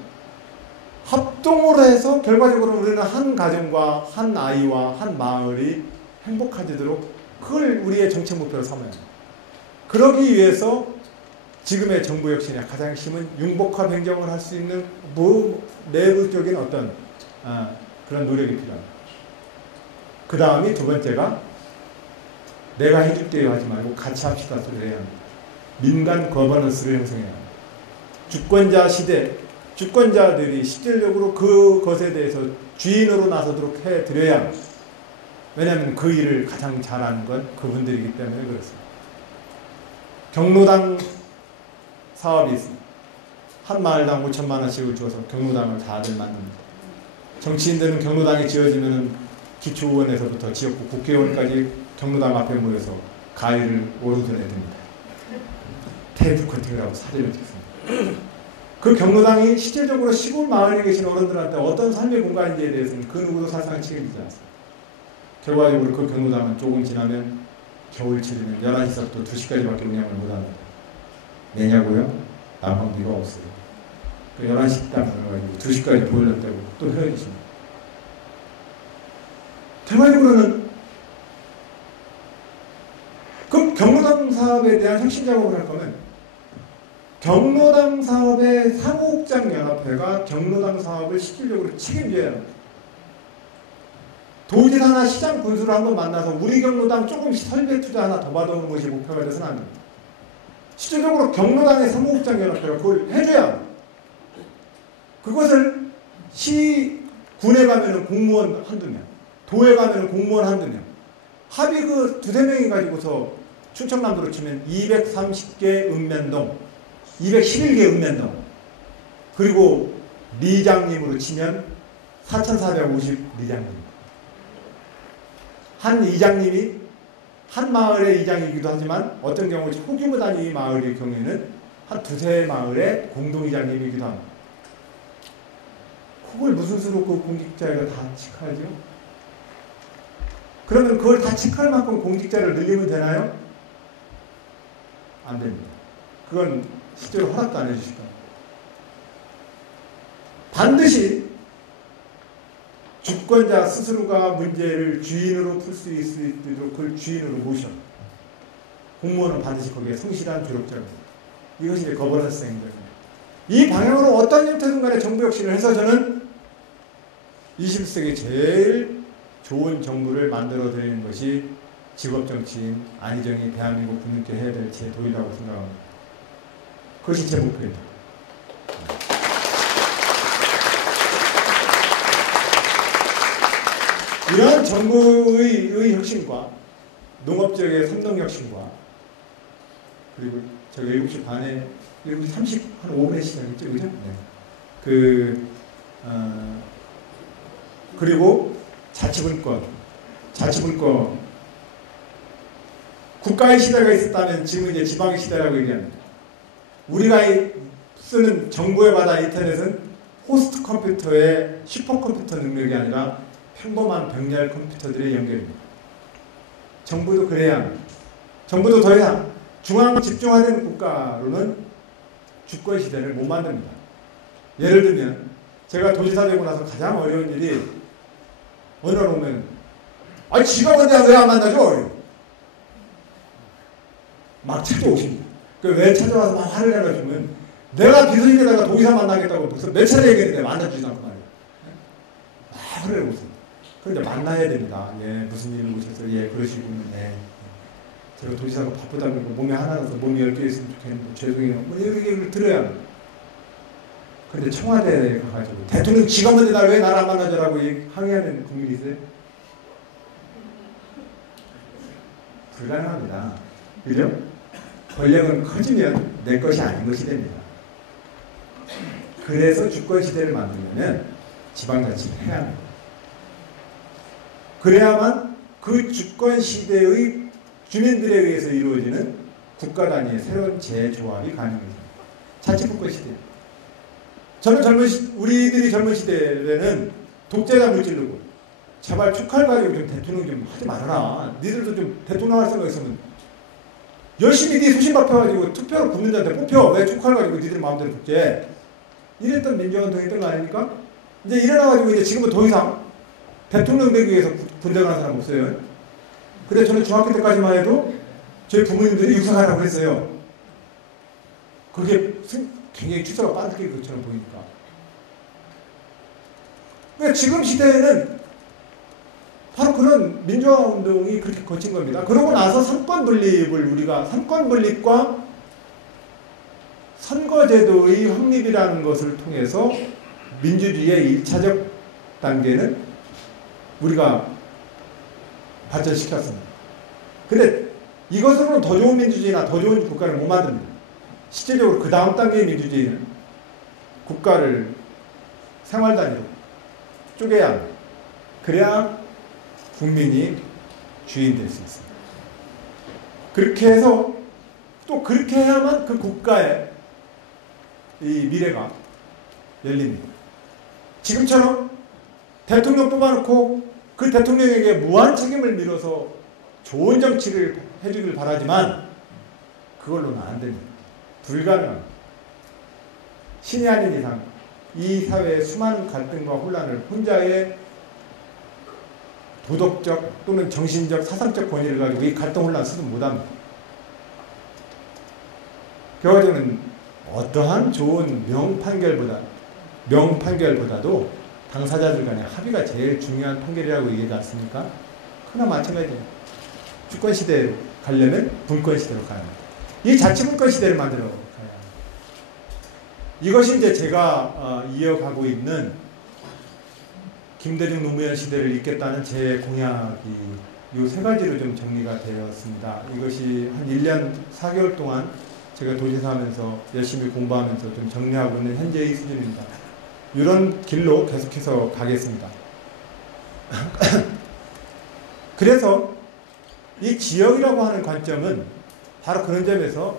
합동으로 해서 결과적으로 우리는 한 가정과 한 아이와 한 마을이 행복해지도록 그걸 우리의 정책 목표로 삼아야 합니다. 그러기 위해서 지금의 정부 혁신의 가장 핵심은 융복합 행정을 할 수 있는 내부적인 어떤 그런 노력이 필요합니다. 그 다음이 두 번째가 내가 해줄게요 하지 말고 같이 합시다 소리를 해야 합니다. 민간 거버넌스를 형성해야 합니다. 주권자 시대, 주권자들이 실질적으로 그것에 대해서 주인으로 나서도록 해드려야 합니다. 왜냐하면 그 일을 가장 잘하는 건 그분들이기 때문에 그렇습니다. 경로당 사업이 있습니다. 한 마을당 5천만 원씩을 주어서 경로당을 다들 만듭니다. 정치인들은 경로당이 지어지면 기초의원에서부터 지역구 국회의원까지 경로당 앞에 모여서 가위를 오른손에 듭니다. 테이프 커팅을 하고 사진을 찍습니다. 그 경로당이 실질적으로 시골 마을에 계신 어른들한테 어떤 삶의 공간인지에 대해서는 그 누구도 사실상 책임지지 않습니다. 결과적으로 그 경로당은 조금 지나면 겨울철이면 11시부터 2시까지밖에 운영을 못합니다. 왜냐고요? 난방비가 없어요. 그 11시 딱 가가지고 2시까지 보일러 떼고 또 헤어지십니다. 결과적으로는 그 경로당 사업에 대한 혁신 작업을 할 거면 경로당 사업의 상호국장연합회가 경로당 사업을 실질적으로 책임져야 합니다. 도지사나 시장 군수를 한번 만나서 우리 경로당 조금씩 설계 투자 하나 더 받아오는 것이 목표가 돼서는 안 됩니다. 실질적으로 경로당의 상호국장연합회가 그걸 해줘야 합니다. 그것을 군에 가면은 공무원 한두 명, 도에 가면은 공무원 한두 명, 합의 그 두세 명이 가지고서 충청남도로 치면 230개 읍면동, 211개 읍면동, 그리고 리장님으로 치면 4,450 리장님. 한 이장님이 한 마을의 이장이기도 하지만 어떤 경우 소규모 단위 마을의 경우에는 한 두세 마을의 공동이장님이기도 합니다. 그걸 무슨 수로 그 공직자가 다 체크하죠? 그러면 그걸 다 체크할 만큼 공직자를 늘리면 되나요? 안 됩니다. 그건 실제로 허락도 안 해주실 겁니다. 반드시 주권자 스스로가 문제를 주인으로 풀 수 있도록 그걸 주인으로 모셔. 공무원은 반드시 거기에 성실한 조력자입니다. 이것이 이제 거버넌스 행정입니다. 이 방향으로 어떤 형태든 간에 정부 혁신을 해서 저는 21세기 제일 좋은 정부를 만들어 드리는 것이 직업정치인 안희정이 대한민국 국민께 해야 될 제 도리라고 생각합니다. 그것이 제 목표입니다. 이러한 정부의 혁신과 농업지역의 선동혁신과 그리고 저희 7시 반에 7시 30, 한 5분에 시작했죠, 그죠? 네. 그리고 자치분권. 국가의 시대가 있었다면 지금 이제 지방의 시대라고 얘기합니다. 우리가 쓰는 정부에 받아 인터넷은 호스트 컴퓨터의 슈퍼컴퓨터 능력이 아니라 평범한 병렬 컴퓨터들의 연결입니다. 정부도 그래야 합니다. 정부도 더 이상 중앙 집중화된 국가로는 주권 시대를 못 만듭니다. 예를 들면 제가 도지사 되고 나서 가장 어려운 일이 어느 날 오면 아니 지가 먼저 왜 안 만나죠? 막 찾아오십니다. 왜 찾아와서 막 화를 내가지고는 내가 비서실에다가 도지사 만나겠다고 벌써 몇 차례 얘기했는데 만나주지도 않고 말이에요. 막 화를 내고 있습니다. 그런데 만나야 됩니다. 예, 무슨 일을 오셨어요? 예, 그러시군요. 예. 제가 도지사가 바쁘다 보니까 몸에 하나라서 몸이 10개 있으면 좋겠는데 죄송해요. 뭐 이런 얘기를 들어야 합니다. 그런데 청와대에 가가지고 대통령 지가 먼저 날 왜 나를 안 만나줘라고 항의하는 국민이 있어요? 불가능합니다. 그죠? 권력은 커지면 내 것이 아닌 것이 됩니다. 그래서 주권시대를 만들려면 지방자치를 해야 합니다. 그래야만 그 주권시대의 주민들에 의해서 이루어지는 국가 단위의 새로운 재조합이 가능해집니다. 자치국가 시대. 저는 우리들이 젊은 시대에는 독재자 물질르고 제발 축하를 가지고 좀 대통령 좀 하지 말아라. 니들도 좀 대통령 할 생각 있으면 열심히 네 소신박혀가지고 투표로 국민들한테 뽑혀. 왜 축하를 가지고 니들 마음대로 국제. 이랬던 민주화운동이 있던 거 아닙니까? 이제 일어나가지고 이제 지금은 더 이상 대통령 되기 위해서 군대 가는 사람 없어요. 근데 저는 중학교 때까지만 해도 저희 부모님들이 육상하라고 했어요. 그게 굉장히 추세가 빠르게 그처럼 보이니까. 그러니까 지금 시대에는 바로 그런 민주화 운동이 그렇게 거친 겁니다. 그러고 나서 삼권 분립과 선거제도의 확립이라는 것을 통해서 민주주의의 1차적 단계는 우리가 발전시켰습니다. 근데 이것으로는 더 좋은 민주주의나 더 좋은 국가를 못 만듭니다. 실제적으로 그 다음 단계의 민주주의는 국가를 생활 단위로 쪼개야 합니다. 그래야 국민이 주인 될 수 있습니다. 그렇게 해서 또 그렇게 해야만 그 국가의 이 미래가 열립니다. 지금처럼 대통령 뽑아놓고 그 대통령에게 무한 책임을 밀어서 좋은 정치를 해주길 바라지만 그걸로는 안 됩니다. 불가능합니다. 신이 아닌 이상 이 사회의 수많은 갈등과 혼란을 혼자의 도덕적 또는 정신적 사상적 권위를 가지고 이 갈등 혼란을 수습 못합니다. 결과적으로는 어떠한 좋은 명판결보다도 당사자들 간의 합의가 제일 중요한 판결이라고 얘기하지 않습니까? 그나 마찬가지예요. 주권시대로 가려면 분권시대로 가야 합니다. 이 자치분권시대를 만들어 가야 합니다. 이것이 이제 제가 이어가고 있는 김대중 노무현 시대를 잇겠다는 제 공약이 이 세 가지로 좀 정리가 되었습니다. 이것이 한 1년 4개월 동안 제가 도지사 하면서 열심히 공부하면서 좀 정리하고 있는 현재의 수준입니다. 이런 길로 계속해서 가겠습니다. 그래서 이 지역이라고 하는 관점은 바로 그런 점에서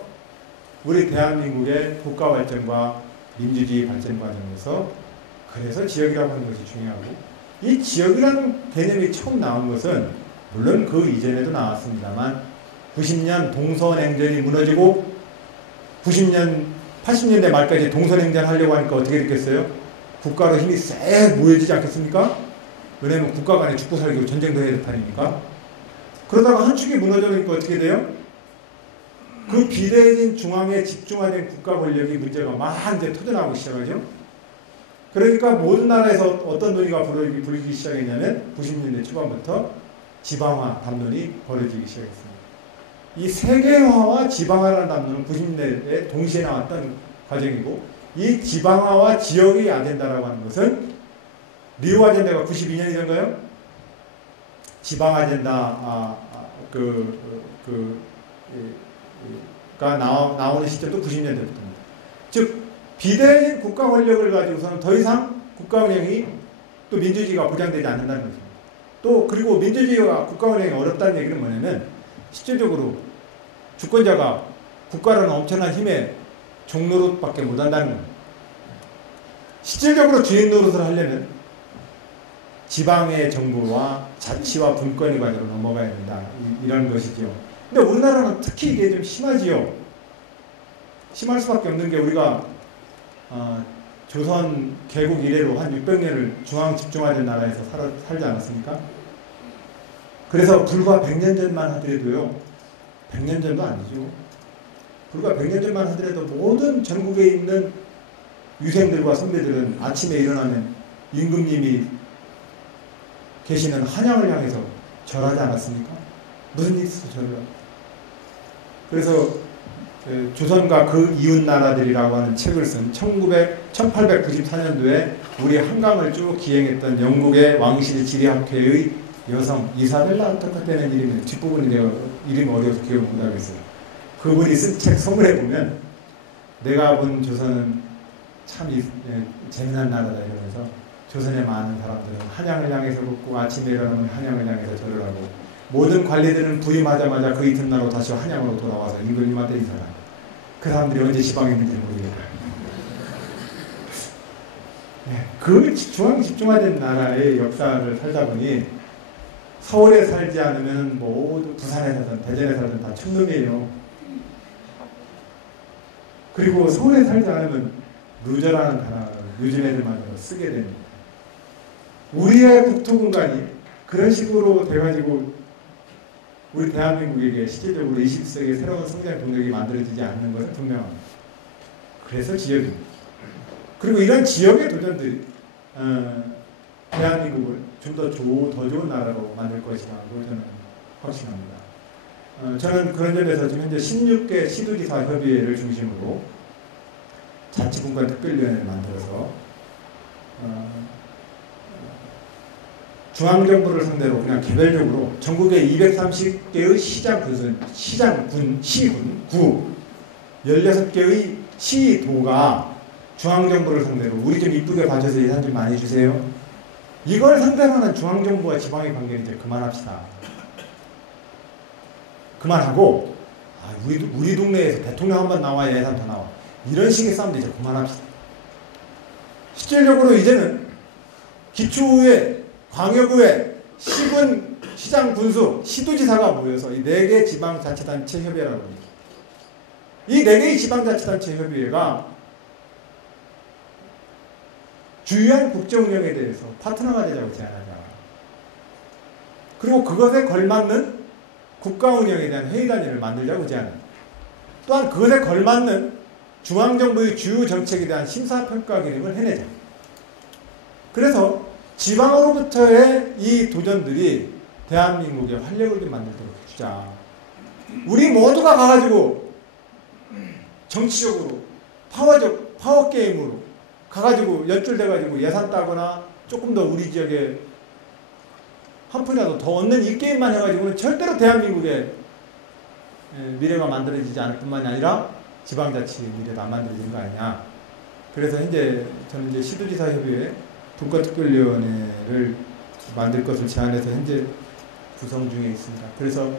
우리 대한민국의 국가 발전과 민주주의 발전 과정에서 그래서 지역이라고 하는 것이 중요하고, 이 지역이라는 개념이 처음 나온 것은 물론 그 이전에도 나왔습니다만 90년 동서냉전이 무너지고 80년대 말까지 동서냉전 하려고 하니까 어떻게 됐겠어요? 국가로 힘이 쎄 모여지지 않겠습니까? 왜냐면 국가 간에 죽고 살기로 전쟁도 해야 될 판이니까. 그러다가 한 축이 무너져니까 어떻게 돼요? 그 비대해진 중앙에 집중화된 국가 권력이 문제가 막 이제 터져나오기 시작하죠. 그러니까 모든 나라에서 어떤 논의가 부르기 시작했냐면 90년대 초반부터 지방화 담론이 벌어지기 시작했습니다. 이 세계화와 지방화라는 담론은 90년대에 동시에 나왔던 과정이고, 이 지방화와 지역의 아젠다라고 하는 것은 리우 아젠다가 92년이던가요? 지방 아젠다 가 나오는 시점도 90년대부터입니다. 즉 비대해진 국가 권력을 가지고서는 더 이상 국가 운영이 또 민주주의가 보장되지 않는다는 거죠. 또 그리고 민주주의와 국가 운영이 어렵다는 얘기는 뭐냐면 실질적으로 주권자가 국가라는 엄청난 힘의 종노릇밖에 못한다는 겁니다. 실질적으로 주인 노릇을 하려면 지방의 정부와 자치와 분권의 과정으로 넘어가야 된다. 이런 것이죠. 근데 우리나라는 특히 이게 좀 심하지요. 심할 수밖에 없는 게 우리가 조선 개국 이래로 한 600년을 중앙 집중화된 나라에서 살지 않았습니까? 그래서 불과 100년 전만 하더라도요. 100년 전도 아니죠. 불과 100년 전만 하더라도 모든 전국에 있는 유생들과 선배들은 아침에 일어나면 임금님이 계시는 한양을 향해서 절하지 않았습니까? 무슨 일이 있어서 절을 하고. 그래서 조선과 그 이웃 나라들이라고 하는 책을 쓴 1894년도에 우리 한강을 쭉 기행했던 영국의 왕실 지리학회의 여성 이사벨라 어떡하다는 이름이 뒷부분이 내가 이름이 어려워서 기억을 못하겠어요. 그분이 쓴 책 서문에 보면 내가 본 조선은 참 재미난 나라다 이러면서 조선의 많은 사람들은 한양을 향해서 걷고 아침에 일어나면 한양을 향해서 절을 하고 모든 관리들은 부임하자마자 그 이튿날로 다시 한양으로 돌아와서 임금님한테 인사를 합니다. 그 사람들이 언제 지방에 있는지 모르겠다. 네, 그 중앙 집중화된 나라의 역사를 살다 보니 서울에 살지 않으면 모두 부산에 살든 대전에 살든 다 촌놈이에요. 그리고 서울에 살지 않으면 루저라는 단어를 요즘 애들만 쓰게 됩니다. 우리의 국토 공간이 그런 식으로 돼가지고 우리 대한민국에게 실질적으로 20세기 새로운 성장 동력이 만들어지지 않는 것은 분명합니다. 그래서 지역입니다. 그리고 이런 지역의 도전들이 대한민국을 좀 더 좋은 나라로 만들 것이라고 저는 확신합니다. 저는 그런 점에서 지금 현재 16개 시도지사 협의회를 중심으로 자치분권 특별위원회를 만들어서 중앙정부를 상대로 그냥 개별적으로 전국의 230개의 시군, 16개의 시도가 중앙정부를 상대로 우리 좀 이쁘게 봐줘서 예산 좀 많이 주세요. 이걸 상대로 하는 중앙정부와 지방의 관계는 이제 그만합시다. 그만하고 우리 동네에서 대통령 한번 나와야 예산 더 나와. 이런 식의 싸움도 이제 그만합시다. 실질적으로 이제는 기초의회, 광역의회, 시군, 시장, 군수, 시도지사가 모여서 이 4개 지방자치단체 협의회라고 합니다. 이 4개의 지방자치단체 협의회가 주요한 국정운영에 대해서 파트너가 되자고 제안하자. 그리고 그것에 걸맞는 국가운영에 대한 회의 단위를 만들자고 제안합니다. 또한 그것에 걸맞는 중앙정부의 주요 정책에 대한 심사평가 기능을 해내자. 그래서 지방으로부터의 이 도전들이 대한민국의 활력을 좀 만들도록 해주자. 우리 모두가 가가지고 정치적으로 파워게임으로 가가지고 연출돼가지고 예산 따거나 조금 더 우리 지역에 한 푼이라도 더 얻는 이 게임만 해가지고는 절대로 대한민국의 미래가 만들어지지 않을 뿐만이 아니라 지방자치의 미래도 안 만들어지는 거 아니냐. 그래서 현재 저는 이제 시도지사 협의회 분권특별위원회를 만들 것을 제안해서 현재 구성 중에 있습니다. 그래서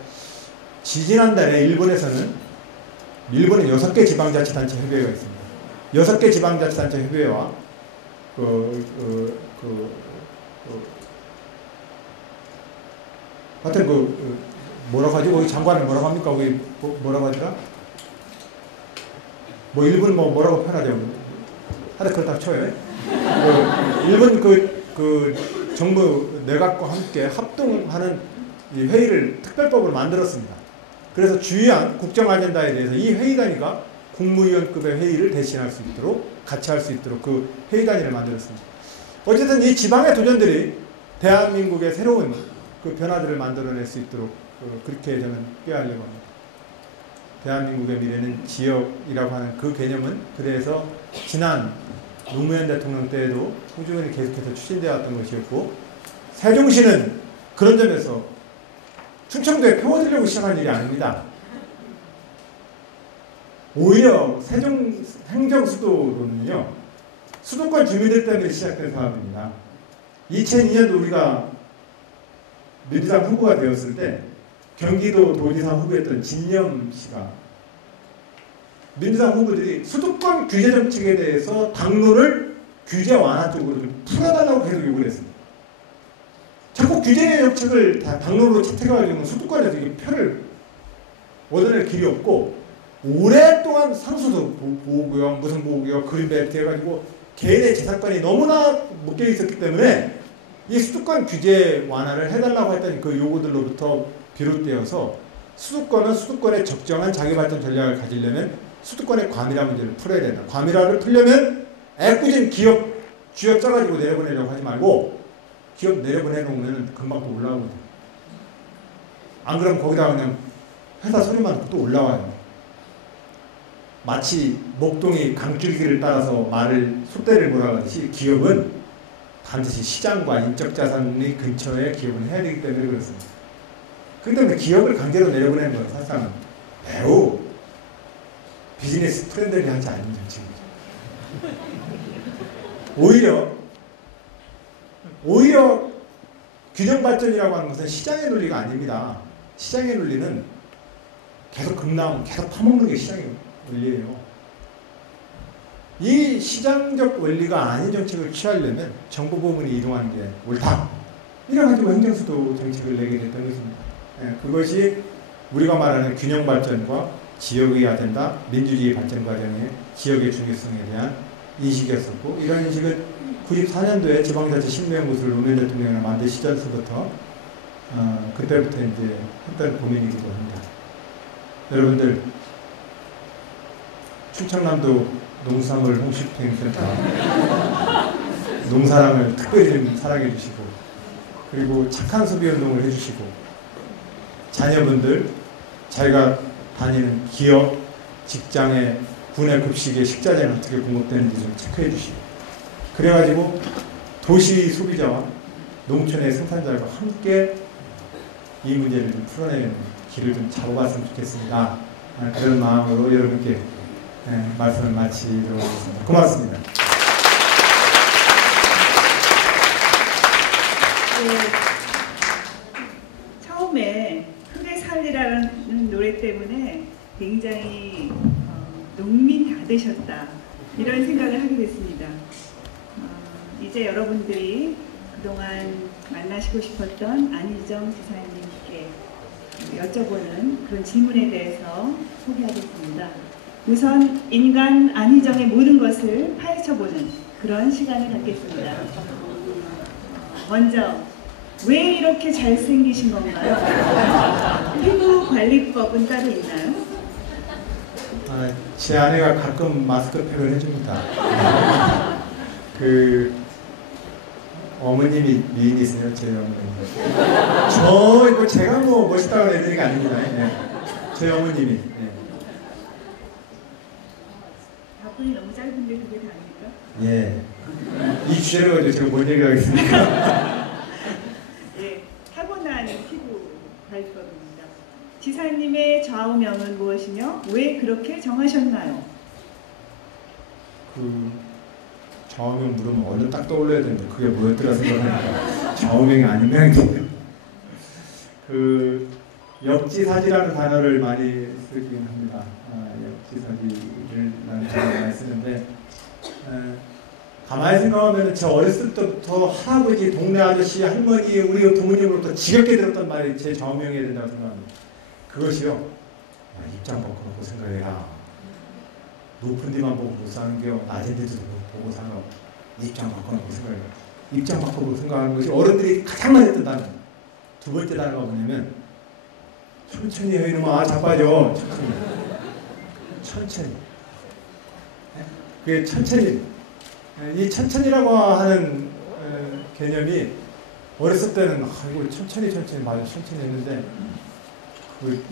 지지난달에 일본은 6개 지방자치단체 협의회가 있습니다. 6개 지방자치단체 협의회와 하여튼 뭐라고 하지? 거기 장관을 뭐라고 합니까? 거기 뭐라고 하더라? 뭐 일본 뭐라고 표현하죠? 하여튼 그렇다고 쳐요. 일본 그 정부 내각과 함께 합동하는 이 회의를 특별법으로 만들었습니다. 그래서 주요한 국정 아젠다에 대해서 이 회의 단위가 국무위원급의 회의를 대신할 수 있도록 같이 할 수 있도록 그 회의 단위를 만들었습니다. 어쨌든 이 지방의 도전들이 대한민국의 새로운 그 변화들을 만들어낼 수 있도록 그렇게 저는 꾀하려고 합니다. 대한민국의 미래는 지역이라고 하는 그 개념은 그래서 지난 노무현 대통령 때에도 꾸준히 계속해서 추진되어 왔던 것이었고, 세종시는 그런 점에서 충청도에 표어들려고 시작한 일이 아닙니다. 오히려 세종 행정수도로는요, 수도권 주민들 때문에 시작된 사업입니다. 2002년도 우리가 민주당 후보가 되었을 때 경기도 도지사 후보였던 진념 씨가 민주당 후보들이 수도권 규제 정책에 대해서 당론을 규제 완화 쪽으로 좀 풀어달라고 계속 요구를 했습니다. 자꾸 규제 정책을 다 당론으로 채택해가지고 수도권에서 이게 표를 얻어낼 길이 없고, 오랫동안 상수도 보호구역, 무슨 보호구역, 그린벨트 해가지고 개인의 재산권이 너무나 묶여 있었기 때문에 이 수도권 규제 완화를 해달라고 했던 그 요구들로부터 비롯되어서 수도권은 수도권의 적정한 자기발전 전략을 가지려면 수도권의 과밀화 문제를 풀어야 된다. 과밀화를 풀려면 애꿎은 기업 쥐어 짜가지고 내려보내려고 하지 말고 기업 내려보내놓으면 금방 또 올라오거든요. 안 그러면 거기다가 그냥 회사 소리만 듣고 또 올라와요. 마치 목동이 강줄기를 따라서 말을 솥대를 몰아가듯이 기업은 반드시 시장과 인적자산의 근처에 기업은 해야 되기 때문에 그렇습니다. 그렇기 때문에 기업을 강제로 내려보내는 건 사실상 매우 비즈니스 트렌드를 하지 않는 정책이죠. 오히려 균형 발전이라고 하는 것은 시장의 논리가 아닙니다. 시장의 논리는 계속 급락, 계속 파먹는 게 시장의 원리예요. 이 시장적 원리가 아닌 정책을 취하려면 정부 부문이 이동하는 게 옳다. 이래가지고 행정수도 정책을 내게 됐던 것입니다. 그것이 우리가 말하는 균형 발전과 지역의화된다, 민주주의 발전 과정의 지역의 중요성에 대한 인식이었었고, 이런 인식을 94년도에 지방자치 신명구술을 노무현 대통령이 만든 시절서부터 그때부터 이제 했던 고민이기도 합니다. 여러분들, 충청남도 농수산물 홍식행센터 농사랑을 특별히 좀 사랑해 주시고, 그리고 착한 소비운동을 해주시고, 자녀분들 자기가 다니는 기업, 직장의 군의 급식의 식자재는 어떻게 공급되는지 좀 체크해 주시고, 그래가지고 도시 소비자와 농촌의 생산자가 함께 이 문제를 좀 풀어내는 길을 좀 잡아봤으면 좋겠습니다. 그런 마음으로 여러분께 말씀을 마치도록 하겠습니다. 고맙습니다. 처음에 흙에 살리라는 노래 때문에 굉장히 농민 다 되셨다, 이런 생각을 하게 됐습니다. 이제 여러분들이 그동안 만나시고 싶었던 안희정 지사님께 여쭤보는 그런 질문에 대해서 소개하겠습니다. 우선 인간 안희정의 모든 것을 파헤쳐보는 그런 시간을 갖겠습니다. 먼저 왜 이렇게 잘생기신 건가요? 피부 관리법은 따로 있나요? 제 아내가 가끔 마스크팩을 해줍니다. 어머님이 미인이세요, 제 어머님. 이거 제가 뭐 멋있다고 내는 게 아닙니다. 제 어머님이. 답변이 너무 짧은데 그게 다입니까? 예. 이 주제를 가지고 제가 뭔 얘기를 하겠습니까? 예, 타고난 피부 관리법입니다. 지사님의 좌우명은 무엇이며 왜 그렇게 정하셨나요? 좌우명 물으면 얼른 딱 떠올려야 되는데 그게 뭐였더라 생각하니까 좌우명이 아닌 명인데요. 역지사지라는 단어를 많이 쓰긴 합니다. 역지사지라는 단어를 많이 쓰는데, 가만히 생각하면 제 어렸을 때부터 할아버지, 동네 아저씨, 할머니, 우리 부모님으로부터 지겹게 들었던 말이 제 좌우명이어야 된다고 생각합니다. 그것이요, 입장 바꿔놓고 생각해라. 높은 데만 보고 못 사는 게 낮은 데도 보고 사는 거. 입장 바꿔놓고 생각해라. 입장 바꿔놓고 생각하는 것이 어른들이 가장 많이 했던 단어. 두 번째 단어가 뭐냐면 천천히 해 이놈아, 자빠져. 천천히. 그게 천천히. 이 천천히라고 하는 개념이 어렸을 때는 이거 천천히 맞아, 천천히 했는데,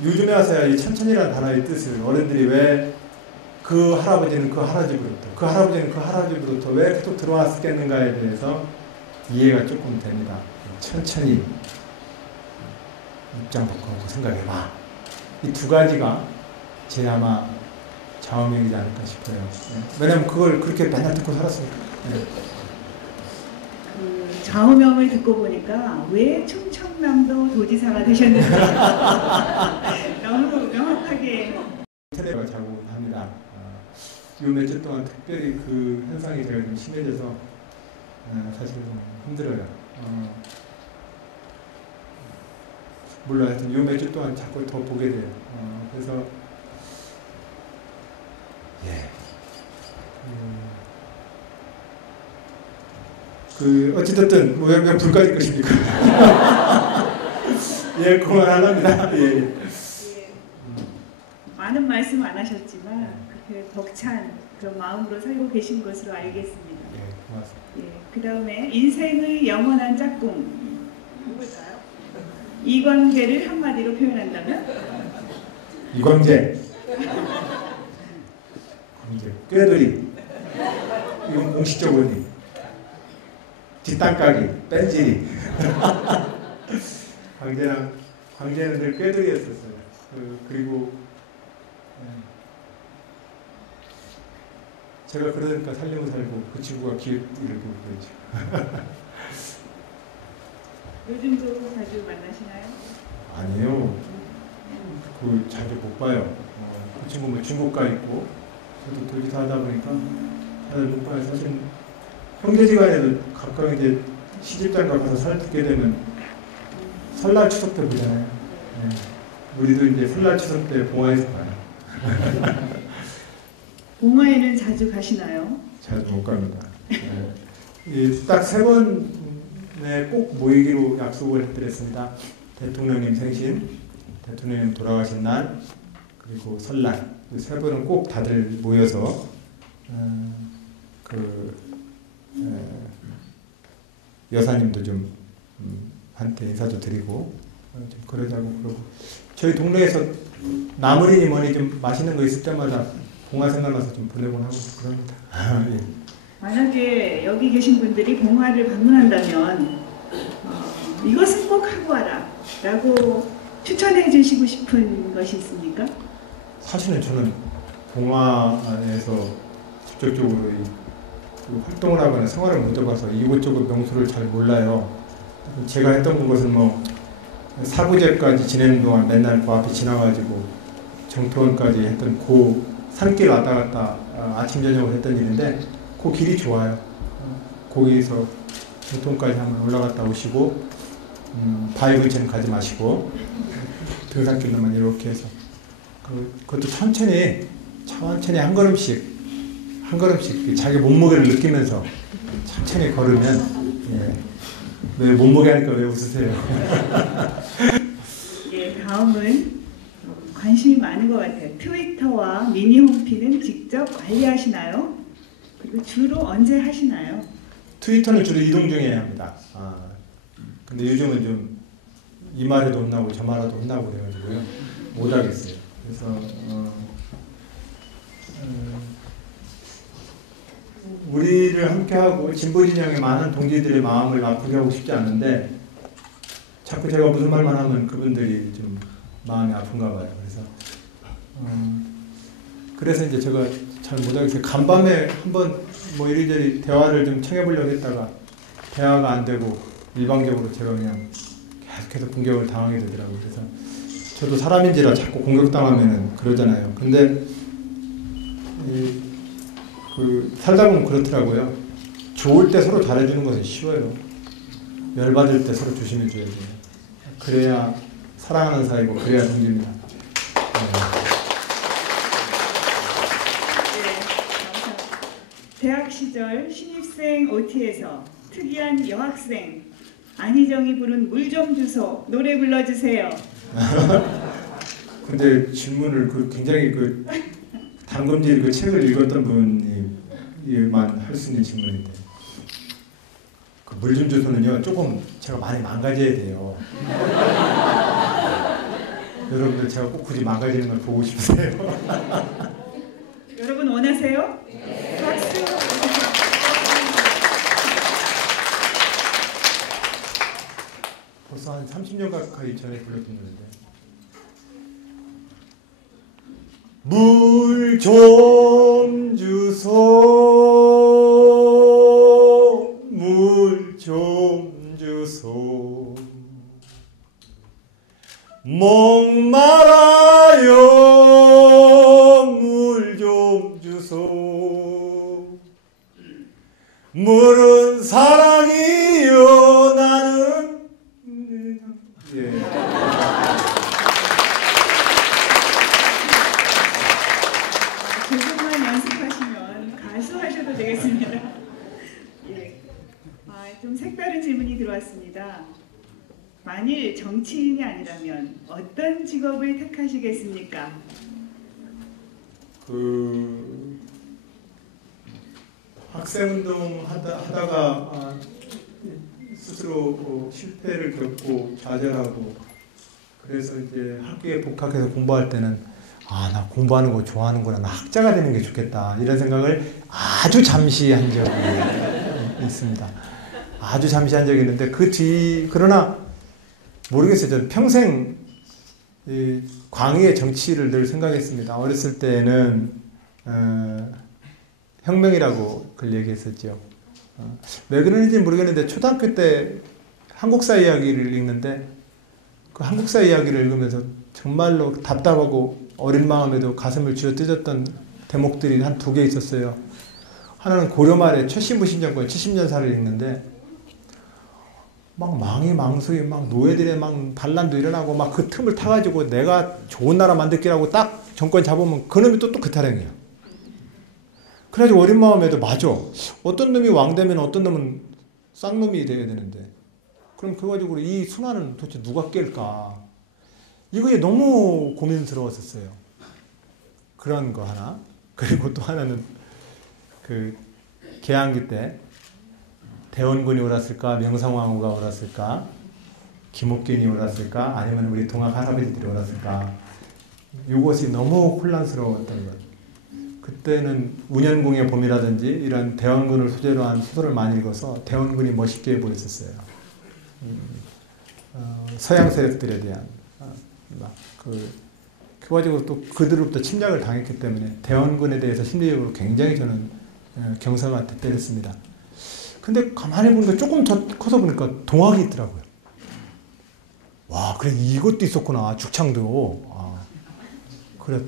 요즘에 와서야 이 천천히라는 단어의 뜻을 어른들이 왜 그 할아버지는 그 할아버지부터, 그 할아버지는 그 할아버지부터 왜 계속 들어왔겠는가에 대해서 이해가 조금 됩니다. 천천히 입장 바꿔놓고 생각해봐. 이 두 가지가 제 아마 좌우명이지 않을까 싶어요. 왜냐면 그걸 그렇게 맨날 듣고 살았으니까. 좌우명을 듣고 보니까 왜 충청남도 도지사가 되셨는지 너무 명확하게. 테레가 자고 합니다. 요 며칠 동안 특별히 그 현상이 제가 좀 심해져서 사실 좀 힘들어요. 물론 하여튼 요 며칠 동안 자꾸 더 보게 돼요. 그래서 어찌됐든 왜 불까지 것입니까? 예, 그만하랍니다. 예. 많은 말씀 안 하셨지만 그렇게 벅찬 그런 마음으로 살고 계신 것으로 알겠습니다. 예, 고맙습니다. 예, 그 다음에 인생의 영원한 짝꿍 누굴까요? 이광재를 한마디로 표현한다면? 이광재. 꾀돌이. 이건 공식적 원리. 뒷땅까기, 뺀질이. 광재는 늘 꾀돌이였었어요. 그리고 제가 그러니까 살려고 살고 그 친구가 기획 이렇게 그러죠. 요즘도 자주 만나시나요? 아니요. 자주 못 봐요. 그 친구 뭐 중국 가 있고, 저도 둘이서 하다 보니까 잘 못 봐요. 사실 형제지간에도 가끔 이제 시집장가 가서 살게 되면 설날 추석 때 보잖아요. 네. 우리도 이제 설날 추석 때 봉화에서 봐요. 봉화에는 자주 가시나요? 자주 못 갑니다. 네. 딱 3번에 꼭 모이기로 약속을 해드렸습니다. 대통령님 생신, 대통령님 돌아가신 날, 그리고 설날. 그 3번은 꼭 다들 모여서 여사님도 좀 한테 인사도 드리고 좀 그러자고 그러고, 저희 동네에서 나물이니 뭐니 좀 맛있는 거 있을 때마다 봉화 생각나서 좀 보내곤 하고 그럽니다. 예. 만약에 여기 계신 분들이 봉화를 방문한다면 이것은 꼭 하고 와라 라고 추천해 주시고 싶은 것이 있습니까? 사실은 저는 봉화에서 직접적으로 활동을 하거나 생활을 못 해봐서 이곳저곳 명소를 잘 몰라요. 제가 했던 것은 뭐 사부제까지 지내는 동안 맨날 그 앞에 지나가지고 정토원까지 했던 그 산길 왔다 갔다 아침 저녁을 했던 일인데, 그 길이 좋아요. 거기서 정토원까지 한번 올라갔다 오시고 바위 근처는 가지 마시고 등산길로만 이렇게 해서 그것도 천천히 한 걸음씩 자기 몸무게를 느끼면서 천천히 걸으면, 왜 몸무게 하니까 왜 웃으세요? 예, 다음은 관심이 많은 것 같아요. 트위터와 미니 홈피는 직접 관리하시나요? 그리고 주로 언제 하시나요? 트위터는 주로 이동 중에 합니다. 근데 요즘은 좀 이 말에도 혼나고 저 말에도 혼나고 그래가지고요, 못 하겠어요. 그래서 우리를 함께하고 진보 진영의 많은 동지들의 마음을 아프게 하고 싶지 않은데, 자꾸 제가 무슨 말만 하면 그분들이 좀 마음이 아픈가 봐요. 그래서 이제 제가 잘 못하겠어요. 간밤에 한번 뭐 이리저리 대화를 좀 청해보려고 했다가 대화가 안 되고 일방적으로 제가 그냥 계속해서 공격을 당하게 되더라고요. 그래서 저도 사람인지라 자꾸 공격당하면은 그러잖아요. 근데 살다 보면 그렇더라고요. 좋을 때 서로 잘해주는 것은 쉬워요. 열받을 때 서로 조심해줘야 돼요. 그래야 사랑하는 사이고, 그래야 동지입니다. 대학 시절 신입생 OT에서 특이한 여학생 안희정이 부른 물 좀 주소 노래 불러주세요. 근데 질문을 굉장히 당금질 그 책을 읽었던 분이만 할 수 있는 질문인데, 물 좀 주소는요 조금 제가 많이 망가져야 돼요. 여러분들 제가 꼭 굳이 망가지는 걸 보고 싶으세요? 여러분 원하세요? 박수. 벌써 한 30년 가까이 전에 불렀던 노래인데, 물 좀 주소, 물 좀 주소, 목말아요, 물 좀 주소, 물은 사랑이요 나는. 예. 조금만 연습하시면 가수 하셔도 되겠습니다. 예. 좀 색다른 질문이 들어왔습니다. 만일 정치인이 아니라면 어떤 직업을 택하시겠습니까? 학생운동 하다가 스스로 실패를 겪고 좌절하고, 그래서 이제 학교에 복학해서 공부할 때는 나 공부하는 거 좋아하는구나, 나 학자가 되는 게 좋겠다, 이런 생각을 아주 잠시 한 적이 있습니다. 아주 잠시 한 적이 있는데 그러나 모르겠어요. 저는 평생 이 광의의 정치를 늘 생각했습니다. 어렸을 때는 혁명이라고 그걸 얘기했었죠. 왜 그런지 모르겠는데 초등학교 때 한국사 이야기를 읽는데 그 한국사 이야기를 읽으면서 정말로 답답하고 어린 마음에도 가슴을 쥐어뜯었던 대목들이 한 2개 있었어요. 하나는 고려 말에 최신부 신정권 70년사를 읽는데 막 망이망수이 막 노예들의 막 반란도 일어나고 막 그 틈을 타가지고 내가 좋은 나라 만들기라고 딱 정권 잡으면 그놈이 또 그 타령이야. 그래가지고 어린 마음에도 맞아. 어떤 놈이 왕 되면 어떤 놈은 쌍놈이 돼야 되는데 그럼 그거 가지고 이 순환은 도대체 누가 깰까? 이거에 너무 고민스러웠었어요. 그런 거 하나. 그리고 또 하나는 그 개항기 때 대원군이 옳았을까? 명성황후가 옳았을까? 김옥균이 옳았을까? 아니면 우리 동학 할아버지들이 옳았을까? 이것이 너무 혼란스러웠던 것. 그때는 운현궁의 봄이라든지 이런 대원군을 소재로 한 소설을 많이 읽어서 대원군이 멋있게 보였었어요. 서양 세력들에 대한 그 가지고 또 그들로부터 침략을 당했기 때문에 대원군에 대해서 심리적으로 굉장히 저는 경성한테 때렸습니다. 근데 가만히 보니까 조금 더 커서 보니까 동학이 있더라고요. 와, 그래 이것도 있었구나. 죽창도. 아, 그래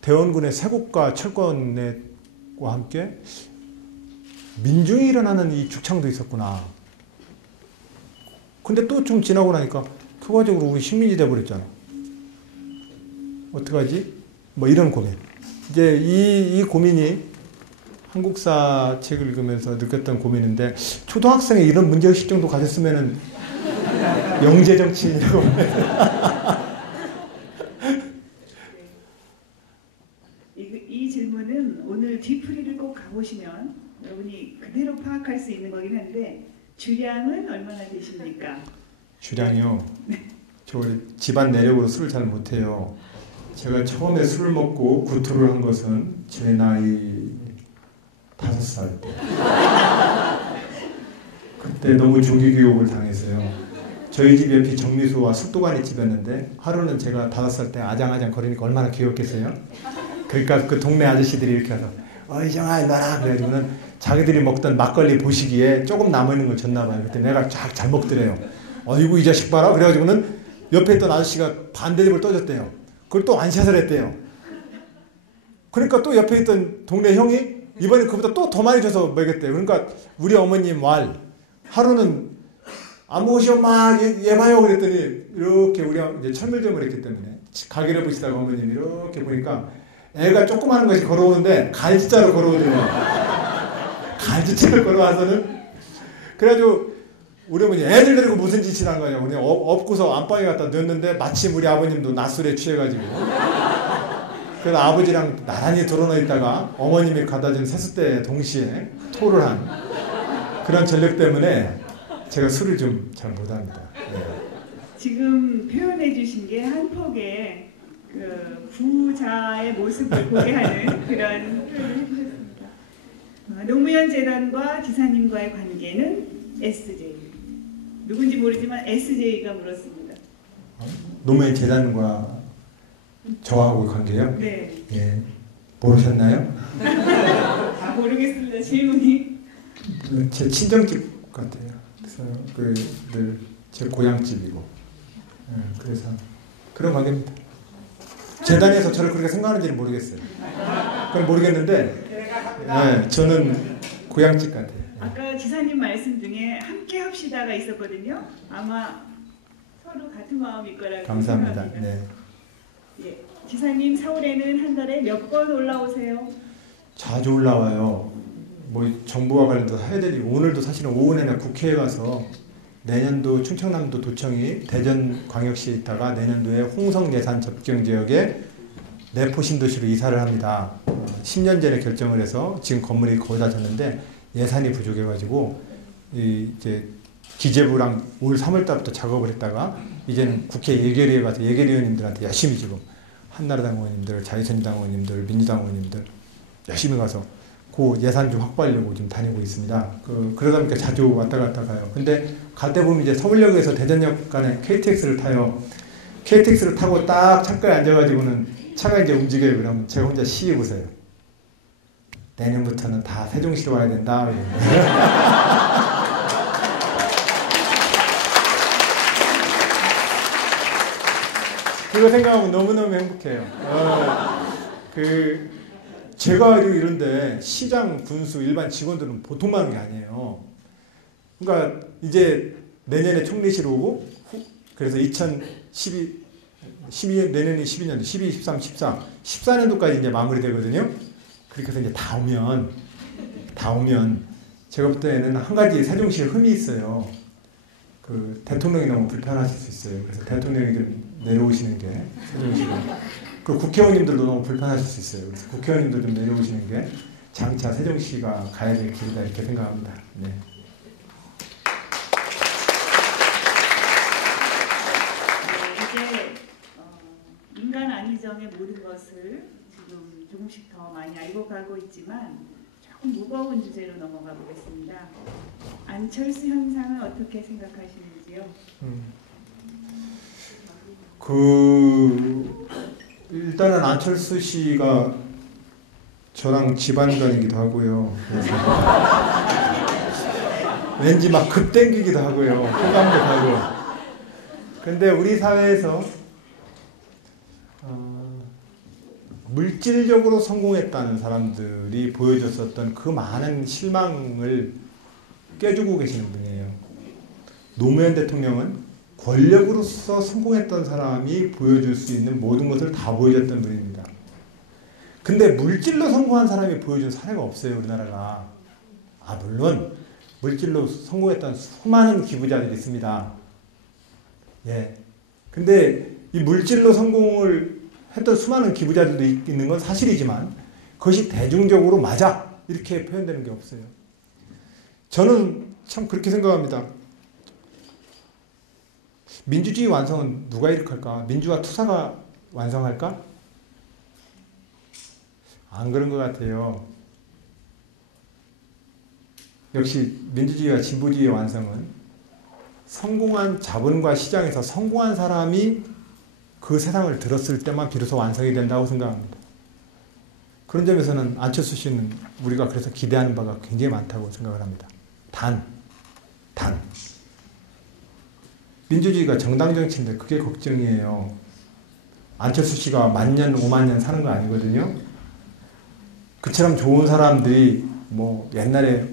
대원군의 세국과 철권과 함께 민중이 일어나는 이 죽창도 있었구나. 근데 또 좀 지나고 나니까 결과적으로 우리 식민지 돼버렸잖아. 어떡하지? 뭐 이런 고민. 이제 이 고민이 한국사 책을 읽으면서 느꼈던 고민인데 초등학생이 이런 문제의식 정도 가졌으면은 영재정치인이라고 이 질문은 오늘 뒤풀이를 꼭 가보시면 여러분이 그대로 파악할 수 있는 거긴 한데 주량은 얼마나 되십니까? 주량이요? 저 집안 내력으로 술을 잘 못해요. 제가 처음에 술을 먹고 구토를 한 것은 제 나이 5살 때. 그때 너무 조기교육을 당했어요. 저희 집 옆이 정미수와 숙도관이 집이었는데 하루는 제가 5살 때 아장아장 거리니까 얼마나 귀엽겠어요? 그러니까 그 동네 아저씨들이 이렇게 와서 어이 정아 일로 와라 그래가지고는 자기들이 먹던 막걸리 보시기에 조금 남아있는 걸 줬나 봐요. 그때 내가 잘 먹더래요. 어이구 이 자식 봐라 그래가지고는 옆에 있던 아저씨가 반대집을 떠줬대요. 그걸 또 안샷을 했대요. 그러니까 또 옆에 있던 동네 형이 이번에 그보다 또 더 많이 줘서 먹였대요. 그러니까 우리 어머님 말 하루는 안 먹으시오 마 얘 봐요 그랬더니 이렇게 우리 이제 철물점을 했기 때문에 가게를 보시다가 어머님이 이렇게 보니까 애가 조그마한 것이 걸어오는데 갈지자로 걸어오더래요. 갈지자로 걸어와서는 그래가지고 우리 어머니 애들 데리고 무슨 짓을 한 거냐. 우리 업고서 안방에 갖다 넣었는데 마침 우리 아버님도 낮술에 취해가지고 그래서 아버지랑 나란히 드러나 있다가 어머님이 갖다 준 세숫대 동시에 토를 한 그런 전력 때문에 제가 술을 좀 잘 못합니다. 네. 지금 표현해 주신 게 한 폭의 그 부자의 모습을 보게 하는 그런 표현을 해주셨습니다. 노무현 재단과 지사님과의 관계는 SJ. 누군지 모르지만 SJ가 물었습니다. 노무현 재단과 저하고 관계요? 네. 예. 모르셨나요? 모르겠습니다. 질문이. 제 친정집 같아요. 그래서 그 늘 제 고향집이고. 예, 그래서 그런 관계입니다. 재단에서 저를 그렇게 생각하는지는 모르겠어요. 그건 모르겠는데, 예, 저는 고향집 같아요. 아까 지사님 말씀 중에 함께 합시다가 있었거든요. 아마 서로 같은 마음일 거라고 감사합니다. 생각합니다. 네. 예, 지사님 서울에는 한 달에 몇 번 올라오세요? 자주 올라와요. 뭐 정부와 관련돼서 해야 될 일, 오늘도 사실은 오후 내내 국회에 가서 내년도 충청남도 도청이 대전광역시에 있다가 내년도에 홍성 예산 접경 지역에 내포 신도시로 이사를 합니다. 10년 전에 결정을 해서 지금 건물이 거의 다 졌는데 예산이 부족해가지고 이제 기재부랑 올 3월달부터 작업을 했다가 이제는 국회 예결위에 가서 예결위원님들한테 열심히 지금 한나라당 의원님들, 자유선진당 의원님들, 민주당 의원님들 열심히 가서 그 예산 좀 확보하려고 지금 다니고 있습니다. 그러다 보니까 자주 왔다 갔다 가요. 근데 갈 때 보면 이제 서울역에서 대전역 간에 KTX를 타요. KTX를 타고 딱 창가에 앉아가지고는 차가 이제 움직여요. 그러면 제가 혼자 시해 보세요. 내년부터는 다 세종시로 와야 된다. 그거 생각하면 너무너무 행복해요. 제가 알기로 이런데 시장, 군수, 일반 직원들은 보통 많은 게 아니에요. 그러니까 이제 내년에 총리실 오고 그래서 2012년 내년이 12년도 12, 13, 14년도까지 이제 마무리되거든요. 그렇게 해서 이제 다 오면 제가 볼 때는 한 가지 세종시에 흠이 있어요. 그 대통령이 너무 불편하실 수 있어요. 그래서 대통령이 좀 내려오시는 게 세종시로. 그 국회의원님들도 너무 불편하실 수 있어요. 그래서 국회의원님들 좀 내려오시는 게 장차 세종시가 가야 될 길이다 이렇게 생각합니다. 네. 이제 인간 안희정의 모든 것을 지금 조금씩 더 많이 알고 가고 있지만 조금 무거운 주제로 넘어가 보겠습니다. 안철수 현상은 어떻게 생각하시는지요? 일단은 안철수 씨가 저랑 집안관이기도 하고요. 그래서 왠지 막 급땡기기도 하고요. 호감도 가고. 근데 우리 사회에서 물질적으로 성공했다는 사람들이 보여줬었던 그 많은 실망을 깨주고 계시는 분이에요. 노무현 대통령은 권력으로서 성공했던 사람이 보여줄 수 있는 모든 것을 다 보여줬던 분입니다. 근데 물질로 성공한 사람이 보여준 사례가 없어요, 우리나라가. 물론 물질로 성공했던 수많은 기부자들이 있습니다. 예. 근데 이 물질로 성공을 했던 수많은 기부자들도 있는 건 사실이지만 그것이 대중적으로 맞아 이렇게 표현되는 게 없어요. 저는 참 그렇게 생각합니다. 민주주의 완성은 누가 일으킬까? 민주화 투사가 완성할까? 안 그런 것 같아요. 역시 민주주의와 진보주의의 완성은 성공한 자본과 시장에서 성공한 사람이 그 세상을 들었을 때만 비로소 완성이 된다고 생각합니다. 그런 점에서는 안철수 씨는 우리가 그래서 기대하는 바가 굉장히 많다고 생각을 합니다. 단 민주주의가 정당 정치인데 그게 걱정이에요. 안철수 씨가 1000년, 50,000년 사는 거 아니거든요. 그처럼 좋은 사람들이 뭐 옛날에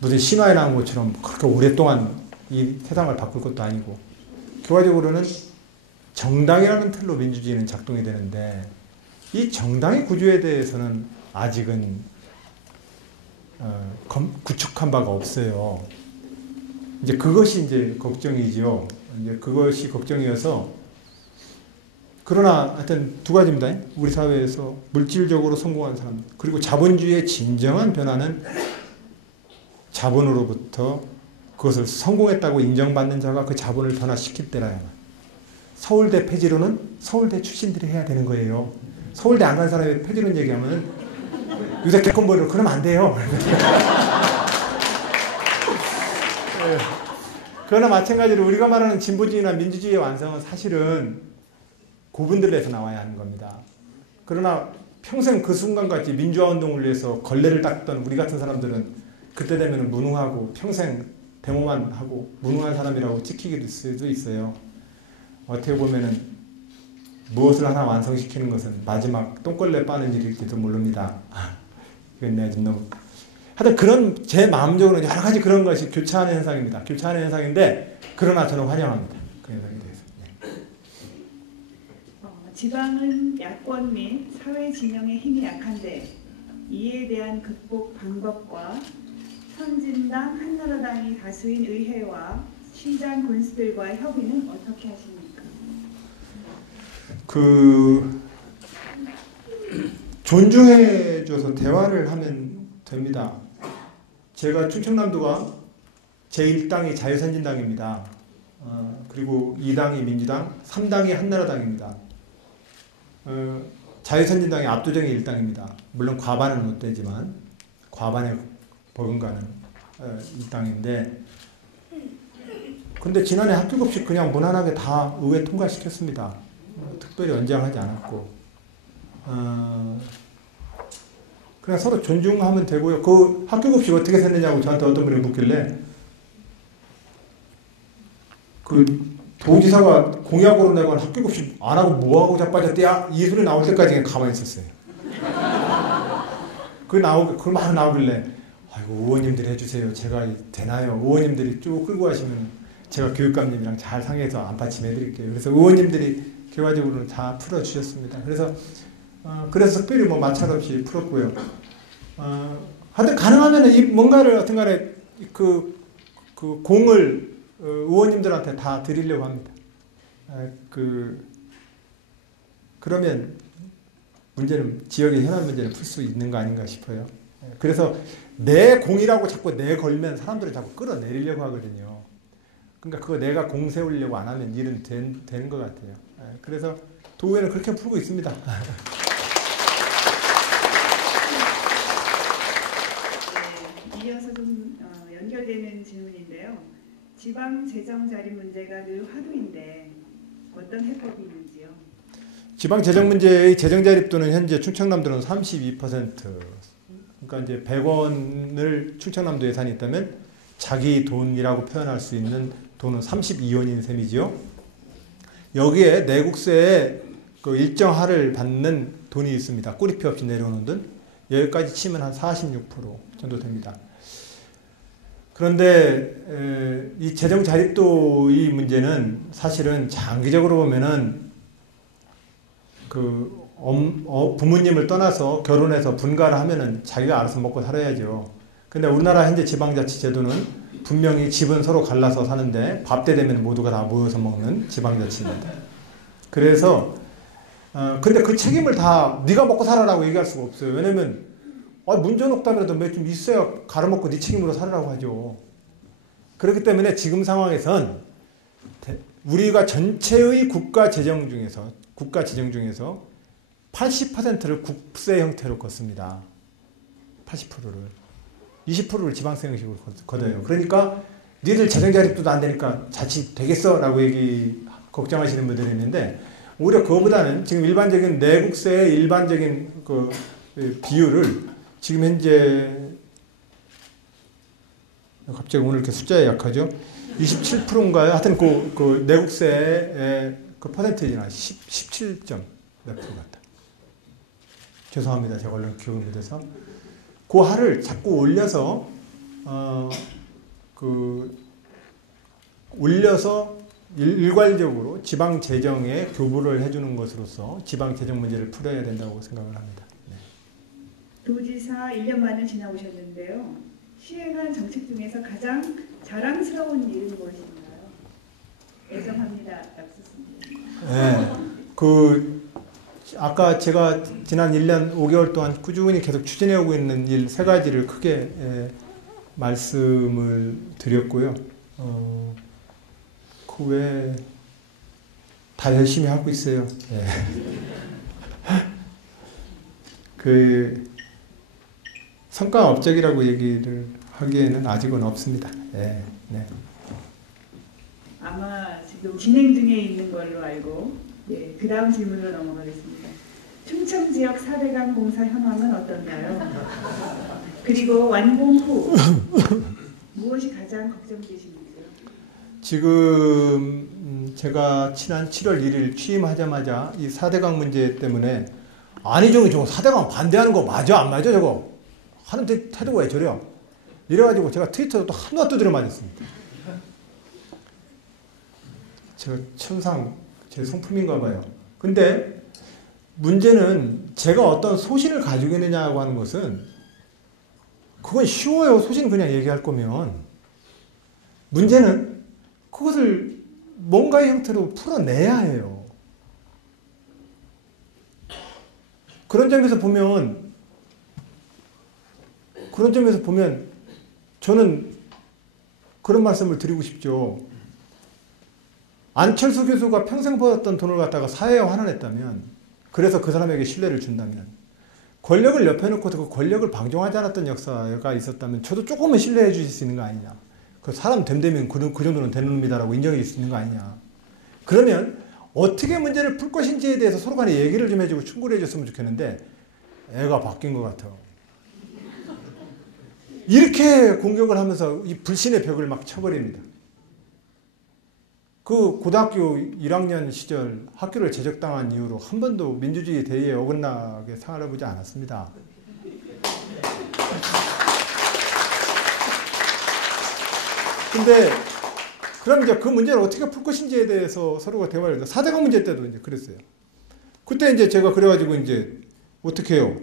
무슨 신화에 나온 것처럼 그렇게 오랫동안 이 세상을 바꿀 것도 아니고, 결과적으로는 정당이라는 틀로 민주주의는 작동이 되는데 이 정당의 구조에 대해서는 아직은 구축한 바가 없어요. 이제 그것이 이제 걱정이죠. 이제 그것이 걱정이어서, 그러나 하여튼 두 가지입니다. 우리 사회에서 물질적으로 성공한 사람, 그리고 자본주의의 진정한 변화는 자본으로부터 그것을 성공했다고 인정받는 자가 그 자본을 변화시킬 때라야만. 서울대 폐지로는 서울대 출신들이 해야 되는 거예요. 서울대 안 간 사람이 폐지론 얘기하면 요새 개콘버리로 그러면 안 돼요. 그러나 마찬가지로 우리가 말하는 진보주의나 민주주의의 완성은 사실은 고분들에서 나와야 하는 겁니다. 그러나 평생 그 순간까지 민주화운동을 위해서 걸레를 닦던 우리 같은 사람들은 그때 되면 무능하고 평생 데모만 하고 무능한 사람이라고 찍히게 될 수도 있어요. 어떻게 보면은 무엇을 하나 완성시키는 것은 마지막 똥걸레 빠는 일일지도 모릅니다. 이건 내가 좀 너무, 하여튼 그런 제 마음적으로는 여러 가지 그런 것이 교차하는 현상입니다. 교차하는 현상인데, 그러나 저는 환영합니다. 그 현상에 대해서. 네. 지방은 야권 및 사회 진영의 힘이 약한데 이에 대한 극복 방법과 선진당, 한나라당이 다수인 의회와 시장 군수들과의 협의는 어떻게 하십니까? 존중해줘서 대화를 하면 됩니다. 제가 충청남도가 제1당이 자유선진당입니다. 그리고 2당이 민주당, 3당이 한나라당입니다. 자유선진당이 압도적인 1당입니다. 물론 과반은 못 되지만 과반에 버금가는 1당인데, 근데 지난해 학교급식 그냥 무난하게 다 의회 통과시켰습니다. 특별히 연장하지 않았고, 그냥 서로 존중하면 되고요. 그 학교급식 어떻게 샜느냐고 저한테 어떤 분이 묻길래, 그 도지사가 공약으로 내건 합격급식 안 하고 뭐하고 자빠졌대야? 이 소리 나올 때까지 그냥 가만히 있었어요. 그거 막 나오길래 아이고 의원님들이 해주세요. 제가 되나요? 의원님들이 쭉 끌고 가시면 제가 교육감님이랑 잘 상의해서 안받침해 드릴게요. 그래서 의원님들이 결과적으로는 다 풀어주셨습니다. 그래서 특별히 뭐 마찰 없이 풀었고요. 하여튼 가능하면 이 뭔가를 어떤 간에 그 공을 의원님들한테 다 드리려고 합니다. 그러면 지역의 현안 문제는 풀 수 있는 거 아닌가 싶어요. 그래서 내 공이라고 자꾸 내 걸면 사람들을 자꾸 끌어내리려고 하거든요. 그러니까 그거 내가 공 세우려고 안 하면 일은 되는 것 같아요. 그래서 도의회는 그렇게 풀고 있습니다. 네, 이어서 좀 연결되는 질문인데요. 지방 재정 자립 문제가 늘 화두인데 어떤 해법이 있는지요? 지방 재정 문제의 재정 자립도는 현재 충청남도는 32%. 그러니까 이제 100원을 충청남도 예산이 있다면 자기 돈이라고 표현할 수 있는 돈은 32원인 셈이지요. 여기에 내국세에 그 일정 할을 받는 돈이 있습니다. 꼬리표 없이 내려오는 돈. 여기까지 치면 한 46% 정도 됩니다. 그런데 이 재정 자립도의 문제는 사실은 장기적으로 보면은 부모님을 떠나서 결혼해서 분가를 하면은 자기가 알아서 먹고 살아야죠. 근데 우리나라 현재 지방자치 제도는 분명히 집은 서로 갈라서 사는데 밥 때 되면 모두가 다 모여서 먹는 지방자치입니다. 그래서 근데 그 책임을 다 네가 먹고 살아라고 얘기할 수가 없어요. 왜냐면 문제는 없다면도 몇 좀 있어야 갈아먹고 네 책임으로 살아라고 하죠. 그렇기 때문에 지금 상황에선 우리가 전체의 국가 재정 중에서 80%를 국세 형태로 걷습니다. 80%를. 20%를 지방세 형식으로 걷어요. 그러니까 니들 재정 자립도도 안 되니까 자칫 되겠어? 라고 걱정하시는 분들이 있는데 오히려 그거보다는 지금 일반적인 내국세의 일반적인 그 비율을 지금 현재 갑자기 오늘 이렇게 숫자에 약하죠? 27%인가요? 하여튼 그 내국세의 그 퍼센테이지는 17점 몇 프로 같다. 죄송합니다. 제가 얼른 기억을 못해서. 그 할을 자꾸 올려서 일괄적으로 지방 재정에 교부를 해주는 것으로서 지방 재정 문제를 풀어야 된다고 생각을 합니다. 네. 도지사 1년 만에 지나오셨는데요. 시행한 정책 중에서 가장 자랑스러운 일은 무엇인가요? 애정합니다. lapsus입니다. 네. 아까 제가 지난 1년 5개월 동안 꾸준히 계속 추진해오고 있는 일 3가지를 크게 말씀을 드렸고요. 그 외에 다 열심히 하고 있어요. 네. 성과 업적이라고 얘기를 하기에는 아직은 없습니다. 네. 네. 아마 지금 진행 중에 있는 걸로 알고 그 다음 질문으로 넘어가겠습니다. 충청 지역 4대강 공사 현황은 어떤가요? 그리고 완공 후 무엇이 가장 걱정되시는지요? 지금 제가 지난 7월 1일 취임하자마자 이 4대강 문제 때문에 아니죠, 저거 4대강 반대하는 거 맞아 안 맞아 저거 하는 태도가 왜 저래요? 이래가지고 제가 트위터에 또 한화 두드려 맞았습니다. 제가 천상 제 성품인가 봐요. 근데 문제는 제가 어떤 소신을 가지고 있느냐고 하는 것은 그건 쉬워요. 소신 그냥 얘기할 거면. 문제는 그것을 뭔가의 형태로 풀어내야 해요. 그런 점에서 보면 저는 그런 말씀을 드리고 싶죠. 안철수 교수가 평생 벌었던 돈을 갖다가 사회에 환원했다면, 그래서 그 사람에게 신뢰를 준다면, 권력을 옆에 놓고서 그 권력을 방종하지 않았던 역사가 있었다면 저도 조금은 신뢰해 주실 수 있는 거 아니냐. 그 사람 됨되면 그 정도는 되는 놈이다라고 인정해 줄 수 있는 거 아니냐. 그러면 어떻게 문제를 풀 것인지에 대해서 서로 간에 얘기를 좀 해주고 충고를 해줬으면 좋겠는데 애가 바뀐 것 같아. 이렇게 공격을 하면서 이 불신의 벽을 막 쳐버립니다. 그 고등학교 1학년 시절 학교를 제적당한 이후로 한 번도 민주주의 대의에 어긋나게 생활해 보지 않았습니다. 근데 그럼 이제 그 문제를 어떻게 풀 것인지에 대해서 서로가 대화를 해서 4대강 문제 때도 이제 그랬어요. 그때 이제 제가 그래가지고 이제 어떻게 해요?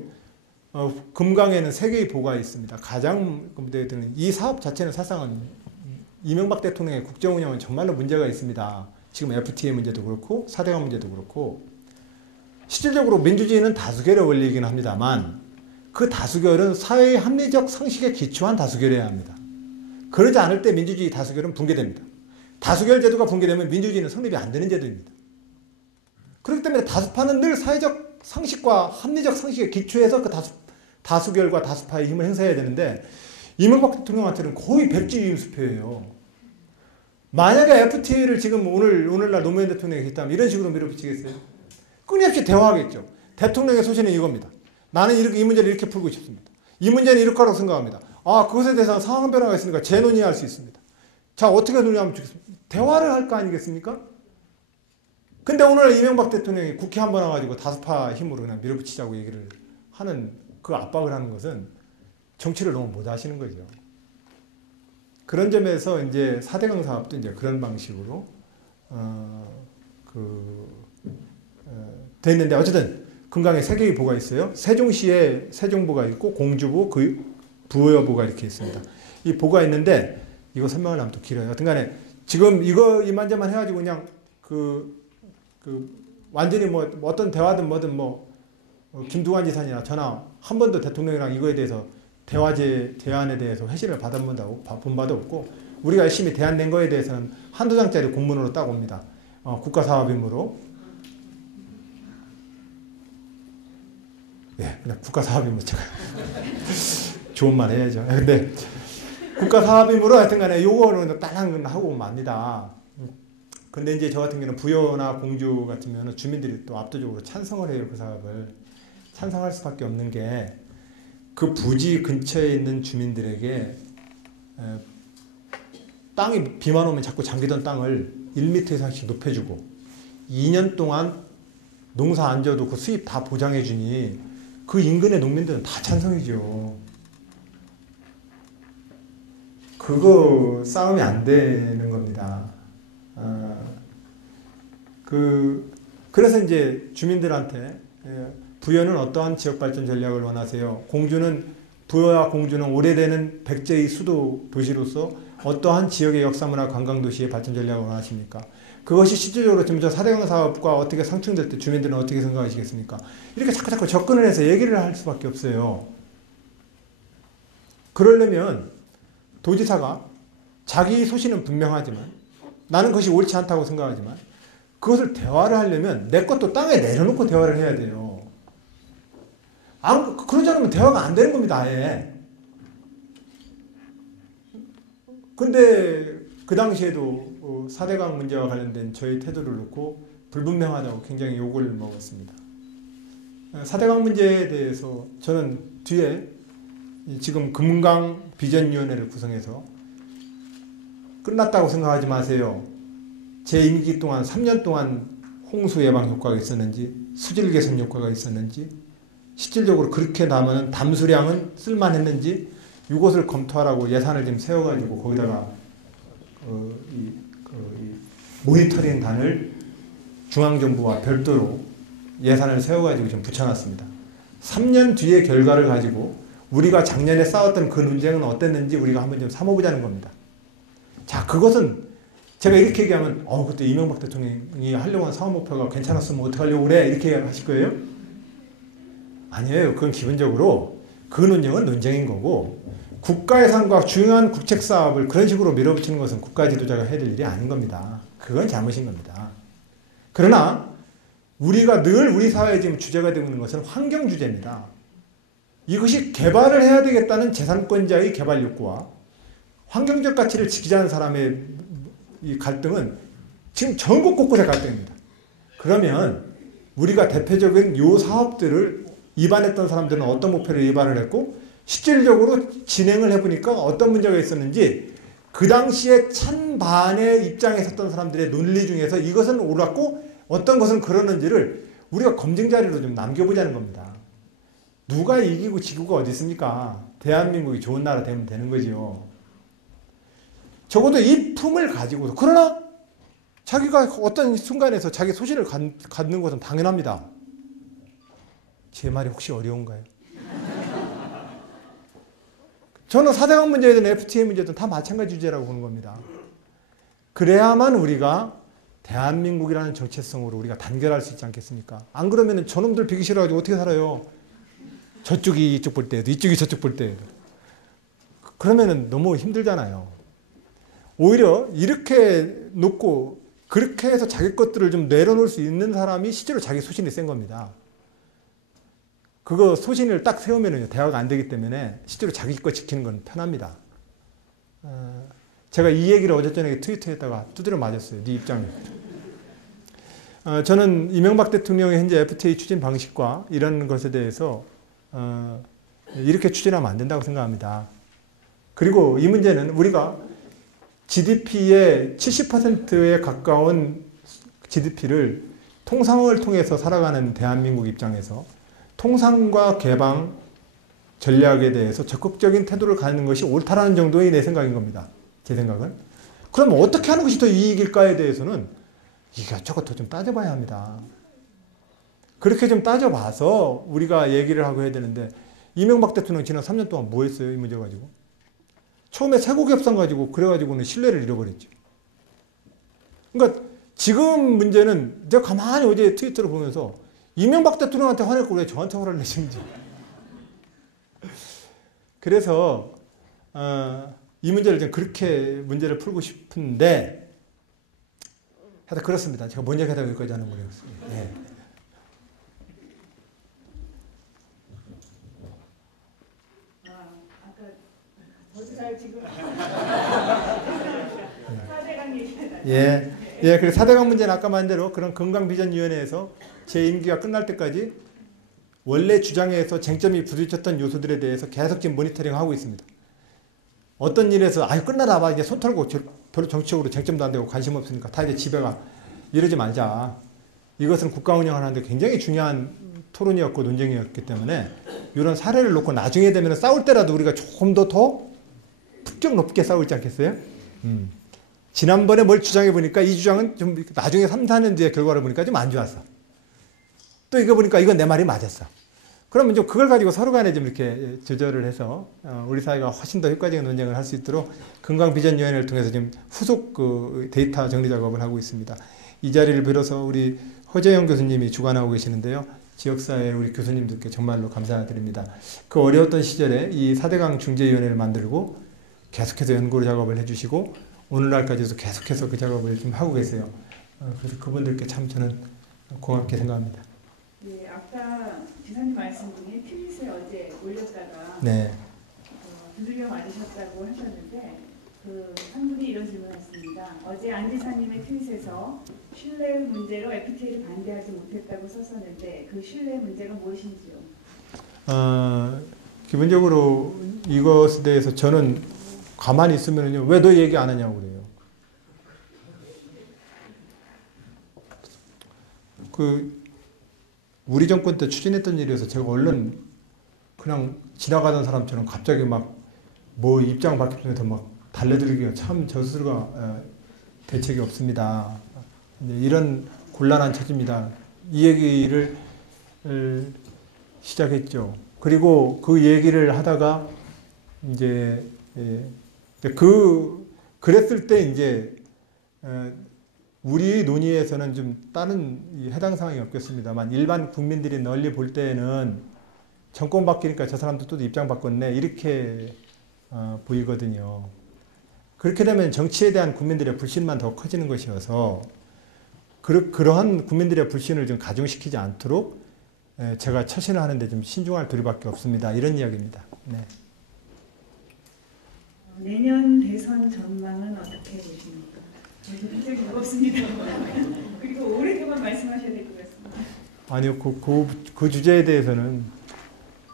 금강에는 3개의 보가 있습니다. 가장 문제가 되는 이 사업 자체는 사실상은 이명박 대통령의 국정 운영은 정말로 문제가 있습니다. 지금 FTA 문제도 그렇고 4대강 문제도 그렇고 실질적으로 민주주의는 다수결의 원리이긴 합니다만 그 다수결은 사회의 합리적 상식에 기초한 다수결이어야 합니다. 그러지 않을 때 민주주의 다수결은 붕괴됩니다. 다수결 제도가 붕괴되면 민주주의는 성립이 안 되는 제도입니다. 그렇기 때문에 다수파는 늘 사회적 상식과 합리적 상식에 기초해서 그 다수결과 다수파의 힘을 행사해야 되는데 이명박 대통령한테는 거의 백지유수표예요. 만약에 FTA를 지금 오늘날 노무현 대통령이 했다면 이런 식으로 밀어붙이겠어요? 끊임없이 대화하겠죠. 대통령의 소신은 이겁니다. 나는 이 문제를 이렇게 풀고 싶습니다. 이 문제는 이럴 거라고 생각합니다. 그것에 대해서 상황 변화가 있으니까 재논의할 수 있습니다. 자, 어떻게 논의하면 좋겠습니까? 대화를 할 거 아니겠습니까? 근데 오늘 이명박 대통령이 국회 한 번 와가지고 다수파 힘으로 그냥 밀어붙이자고 얘기를 하는 그 압박을 하는 것은 정치를 너무 못 하시는 거죠. 그런 점에서 이제 4대강 사업도 이제 그런 방식으로 됐는데 어쨌든 금강에 3개의 보가 있어요. 세종시에 세종보가 있고 공주보, 부여보가 이렇게 있습니다. 이 보가 있는데 이거 설명을 하면 또 길어요. 여튼 간에 지금 이만저만 해가지고 그냥 완전히 뭐 어떤 대화든 뭐든 김두관 지사님이나 저나 한 번도 대통령이랑 이거에 대해서 대안에 대해서 회신을 받아본 바도 없고 우리가 열심히 대안 낸 거에 대해서는 한두 장짜리 공문으로 딱 옵니다. 국가사업임으로. 예, 그냥 국가사업임으로 제가 좋은 말 해야죠. 근데 국가사업임으로 하여튼 간에 요거는 딸랑 하고 맙니다. 근데 이제 저 같은 경우는 부여나 공주 같으면 주민들이 또 압도적으로 찬성을 해요. 그 사업을. 찬성할 수밖에 없는 게 그 부지 근처에 있는 주민들에게 땅이 비만 오면 자꾸 잠기던 땅을 1m 이상씩 높여주고 2년 동안 농사 안 져도 그 수입 다 보장해 주니 그 인근의 농민들은 다 찬성이죠. 그거 싸움이 안 되는 겁니다. 그래서 이제 주민들한테 부여는 어떠한 지역발전 전략을 원하세요? 부여와 공주는 오래되는 백제의 수도 도시로서 어떠한 지역의 역사문화 관광도시의 발전 전략을 원하십니까? 그것이 실질적으로 지금 저 4대강 사업과 어떻게 상충될 때 주민들은 어떻게 생각하시겠습니까? 이렇게 자꾸 접근을 해서 얘기를 할 수밖에 없어요. 그러려면 도지사가 자기 소신은 분명하지만 나는 그것이 옳지 않다고 생각하지만 그것을 대화를 하려면 내 것도 땅에 내려놓고 대화를 해야 돼요. 그러지 않으면 대화가 안 되는 겁니다, 아예. 근데 그 당시에도 4대강 문제와 관련된 저희 태도를 놓고 불분명하다고 굉장히 욕을 먹었습니다. 4대강 문제에 대해서 저는 뒤에 지금 금강 비전위원회를 구성해서 끝났다고 생각하지 마세요. 제 임기 동안 3년 동안 홍수 예방 효과가 있었는지 수질 개선 효과가 있었는지 실질적으로 그렇게 나면 담수량은 쓸만했는지 이것을 검토하라고 예산을 지금 세워가지고 거기다가 모니터링 단을 중앙정부와 별도로 예산을 세워가지고 지금 붙여놨습니다. 3년 뒤의 결과를 가지고 우리가 작년에 싸웠던 그 논쟁은 어땠는지 우리가 한번 좀 삼아보자는 겁니다. 자, 그것은 제가 이렇게 얘기하면 그때 이명박 대통령이 하려고 한 사업목표가 괜찮았으면 어떡하려고 그래? 이렇게 하실 거예요? 아니에요. 그건 기본적으로 그 논쟁은 논쟁인 거고 국가 예산과 중요한 국책 사업을 그런 식으로 밀어붙이는 것은 국가 지도자가 해야 될 일이 아닌 겁니다. 그건 잘못인 겁니다. 그러나 우리가 늘 우리 사회에 지금 주제가 되고 있는 것은 환경 주제입니다. 이것이 개발을 해야 되겠다는 재산권자의 개발 욕구와 환경적 가치를 지키자는 사람의 이 갈등은 지금 전국 곳곳의 갈등입니다. 그러면 우리가 대표적인 요 사업들을 입안했던 사람들은 어떤 목표를 입안을 했고 실질적으로 진행을 해보니까 어떤 문제가 있었는지 그 당시에 찬반의 입장에 섰던 사람들의 논리 중에서 이것은 옳았고 어떤 것은 그러는지를 우리가 검증 자료로 좀 남겨보자는 겁니다. 누가 이기고 지구가 어디 있습니까? 대한민국이 좋은 나라 되면 되는 거지요. 적어도 이 품을 가지고서, 그러나 자기가 어떤 순간에서 자기 소신을 갖는 것은 당연합니다. 제 말이 혹시 어려운가요? 저는 4대강 문제든 FTA 문제든 다 마찬가지 주제라고 보는 겁니다. 그래야만 우리가 대한민국이라는 정체성으로 우리가 단결할 수 있지 않겠습니까? 안 그러면 저놈들 비기 싫어가지고 어떻게 살아요? 저쪽이 이쪽 볼 때에도 이쪽이 저쪽 볼 때에도. 그러면 너무 힘들잖아요. 오히려 이렇게 놓고 그렇게 해서 자기 것들을 좀 내려놓을 수 있는 사람이 실제로 자기 소신이 센 겁니다. 그거 소신을 딱 세우면요, 대화가 안 되기 때문에 실제로 자기 거 지키는 건 편합니다. 제가 이 얘기를 어제 저녁에 트위터에다가 두드려 맞았어요. 네 입장을. 저는 이명박 대통령의 현재 FTA 추진 방식과 이런 것에 대해서 이렇게 추진하면 안 된다고 생각합니다. 그리고 이 문제는 우리가 GDP의 70%에 가까운 GDP를 통상을 통해서 살아가는 대한민국 입장에서 통상과 개방 전략에 대해서 적극적인 태도를 갖는 것이 옳다라는 정도의 내 생각인 겁니다. 제 생각은. 그럼 어떻게 하는 것이 더 이익일까에 대해서는 이것저것 좀 따져봐야 합니다. 그렇게 좀 따져봐서 우리가 얘기를 하고 해야 되는데, 이명박 대통령 지난 3년 동안 뭐 했어요? 이 문제 가지고. 처음에 쇠고기 협상 가지고 그래가지고는 신뢰를 잃어버렸죠. 그러니까 지금 문제는 제가 가만히 어제 트위터를 보면서 이명박 대통령한테 화냈고 왜 저한테 화를 내시는지. 그래서 이 문제를 좀 그렇게 문제를 풀고 싶은데, 하여튼 그렇습니다. 제가 뭔 얘기하다가 여기까지 하는 거였어요. 네. 저도 잘 지금 4대강 얘기가 예, 그래서 4대강 문제는 아까 말한 대로 그런 건강비전위원회에서 제 임기가 끝날 때까지 원래 주장에서 쟁점이 부딪혔던 요소들에 대해서 계속 지금 모니터링하고 있습니다. 어떤 일에서 아유 끝나나 봐, 이제 손 털고 별로 정치적으로 쟁점도 안 되고 관심 없으니까 다 이제 집에 가, 이러지 말자. 이것은 국가 운영하는데 굉장히 중요한 토론이었고 논쟁이었기 때문에 이런 사례를 놓고 나중에 되면 싸울 때라도 우리가 조금 더 품격 높게 싸우지 않겠어요? 지난번에 뭘 주장해 보니까 이 주장은 좀 나중에 3, 4년 뒤에 결과를 보니까 좀 안 좋았어. 또 이거 보니까 이건 내 말이 맞았어. 그러면 좀 그걸 가지고 서로 간에 좀 이렇게 조절을 해서 우리 사회가 훨씬 더 효과적인 논쟁을 할 수 있도록 건강비전위원회를 통해서 지금 후속 그 데이터 정리 작업을 하고 있습니다. 이 자리를 빌어서 우리 허재영 교수님이 주관하고 계시는데요. 지역사회 우리 교수님들께 정말로 감사드립니다. 그 어려웠던 시절에 이 4대강 중재위원회를 만들고 계속해서 연구 작업을 해주시고 오늘날까지도 계속해서 그 작업을 좀 하고 계세요. 그래서 그분들께 참 저는 고맙게 생각합니다. 네, 아까 지사님 말씀 중에 트윗에 어제 올렸다가 네. 두들겨 맞으셨다고 하셨는데 한 분이 이런 질문했습니다. 어제 안 지사님의 트윗에서 신뢰 문제로 FTA를 반대하지 못했다고 썼었는데 그 신뢰 문제가 무엇인지요? 기본적으로 이것에 대해서 저는 가만히 있으면요, 왜 너 얘기 안 하냐고 그래요. 우리 정권 때 추진했던 일이어서 제가 얼른 그냥 지나가던 사람처럼 갑자기 막 뭐 입장 바뀌면서 막 달래들기가 참 저 스스로가 대책이 없습니다. 이런 곤란한 처지입니다. 이 얘기를 시작했죠. 그리고 그 얘기를 하다가 이제 그랬을 때 이제 우리 논의에서는 좀 다른 해당 상황이 없겠습니다만 일반 국민들이 널리 볼 때에는 정권 바뀌니까 저 사람도 또 입장 바꿨네 이렇게 보이거든요. 그렇게 되면 정치에 대한 국민들의 불신만 더 커지는 것이어서 그러한 국민들의 불신을 좀 가중시키지 않도록 제가 처신을 하는데 좀 신중할 도리밖에 없습니다. 이런 이야기입니다. 네. 내년 대선 전망은 어떻게 보십니까? 굉장히 무겁습니다. 그리고 오랫동안 말씀하셔야 될 것 같습니다. 아니요, 그 주제에 대해서는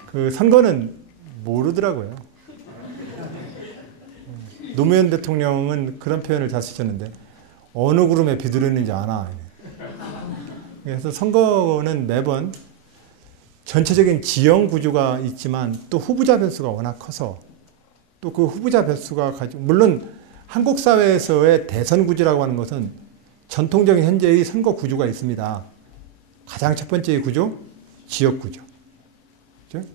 그 선거는 모르더라고요. 노무현 대통령은 그런 표현을 잘 쓰셨는데 어느 구름에 비들었는지 아나. 그래서 선거는 매번 전체적인 지형 구조가 있지만 또 후보자 변수가 워낙 커서 또 그 후보자 변수가 가지고 물론 한국 사회에서의 대선 구조라고 하는 것은 전통적인 현재의 선거 구조가 있습니다. 가장 첫 번째 구조, 지역 구조. 그렇죠?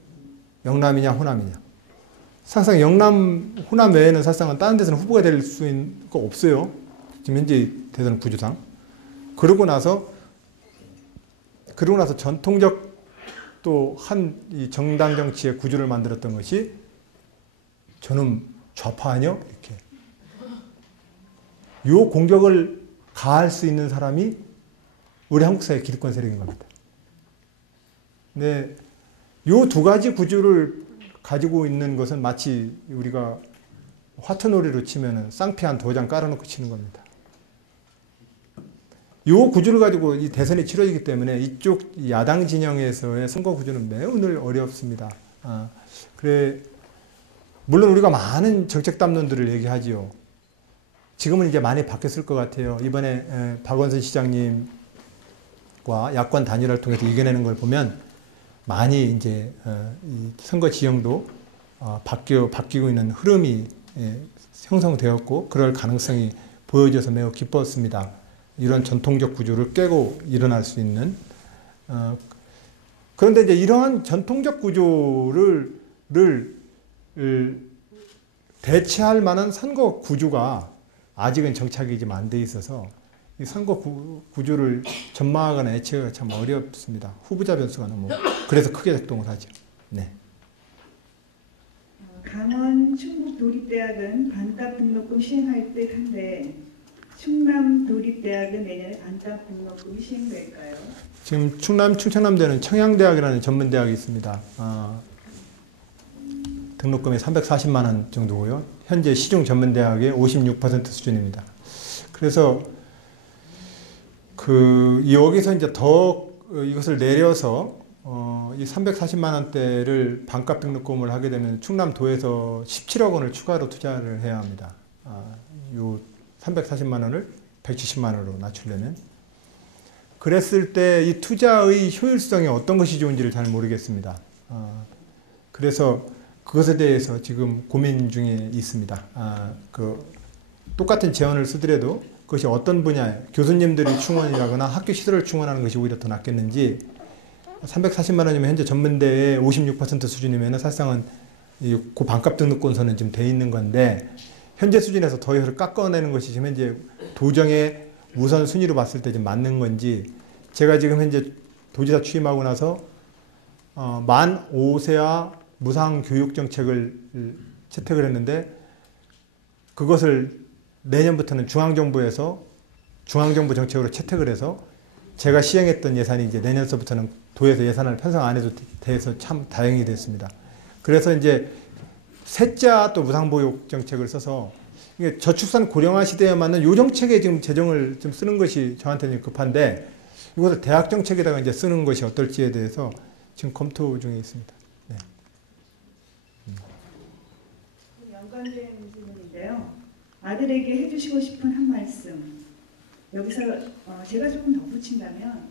영남이냐 호남이냐. 사실상 영남, 호남 외에는 사실상은 다른 데서는 후보가 될 수 있는 거 없어요. 지금 현재 대선 구조상. 그러고 나서 전통적 또 한 이 정당 정치의 구조를 만들었던 것이 저는 좌파 아니요? 이렇게. 요 공격을 가할 수 있는 사람이 우리 한국 사회 기득권 세력인 겁니다. 근데 요 두 가지 구조를 가지고 있는 것은 마치 우리가 화투놀이로 치면은 쌍피 한 2장 깔아놓고 치는 겁니다. 요 구조를 가지고 이 대선이 치러지기 때문에 이쪽 야당 진영에서의 선거 구조는 매우 늘 어렵습니다. 그래, 물론 우리가 많은 정책 담론들을 얘기하지요. 지금은 이제 많이 바뀌었을 것 같아요. 이번에 박원순 시장님과 야권 단일화를 통해서 이겨내는 걸 보면 많이 이제 이 선거 지형도 바뀌고 있는 흐름이 형성되었고 그럴 가능성이 보여져서 매우 기뻤습니다. 이런 전통적 구조를 깨고 일어날 수 있는 그런데 이제 이러한 전통적 구조를 대체할 만한 선거 구조가 아직은 정착이 좀 안 돼 있어서 이 선거 구조를 전망하거나 예측하기가 참 어렵습니다. 후보자 변수가 너무 그래서 크게 작동을 하죠. 네. 강원 충북도립대학은 반값 등록금 시행할 듯한데 충남 도립대학은 내년에 반값 등록금이 시행될까요? 지금 충남 충청남대는 청양대학이라는 전문대학이 있습니다. 등록금이 340만 원 정도고요. 현재 시중 전문대학의 56% 수준입니다. 그래서 여기서 이제 더 이것을 내려서 이 340만 원대를 반값 등록금을 하게 되면 충남도에서 17억 원을 추가로 투자를 해야 합니다. 요 340만 원을 170만 원으로 낮추려면. 그랬을 때 이 투자의 효율성이 어떤 것이 좋은지를 잘 모르겠습니다. 그래서 그것에 대해서 지금 고민 중에 있습니다. 똑같은 재원을 쓰더라도 그것이 어떤 분야에 교수님들이 충원이라거나 학교 시설을 충원하는 것이 오히려 더 낫겠는지 340만 원이면 현재 전문대의 56% 수준이면 사실상은 그 반값 등록권서는 지금 돼 있는 건데 현재 수준에서 더 이것을 깎아내는 것이 지금 현재 도정의 우선 순위로 봤을 때 좀 맞는 건지 제가 지금 현재 도지사 취임하고 나서 만 5세와 무상 교육 정책을 채택을 했는데 그것을 내년부터는 중앙정부에서 중앙정부 정책으로 채택을 해서 제가 시행했던 예산이 이제 내년서부터는 도에서 예산을 편성 안 해도 돼서 참 다행이 됐습니다. 그래서 이제 셋자 또 무상보육 정책을 써서 이게 저출산 고령화 시대에 맞는 요 정책에 지금 재정을 좀 쓰는 것이 저한테는 급한데 이것을 대학 정책에다가 이제 쓰는 것이 어떨지에 대해서 지금 검토 중에 있습니다. 네. 연관된 질문인데요. 아들에게 해주시고 싶은 한 말씀. 여기서 제가 조금 덧붙인다면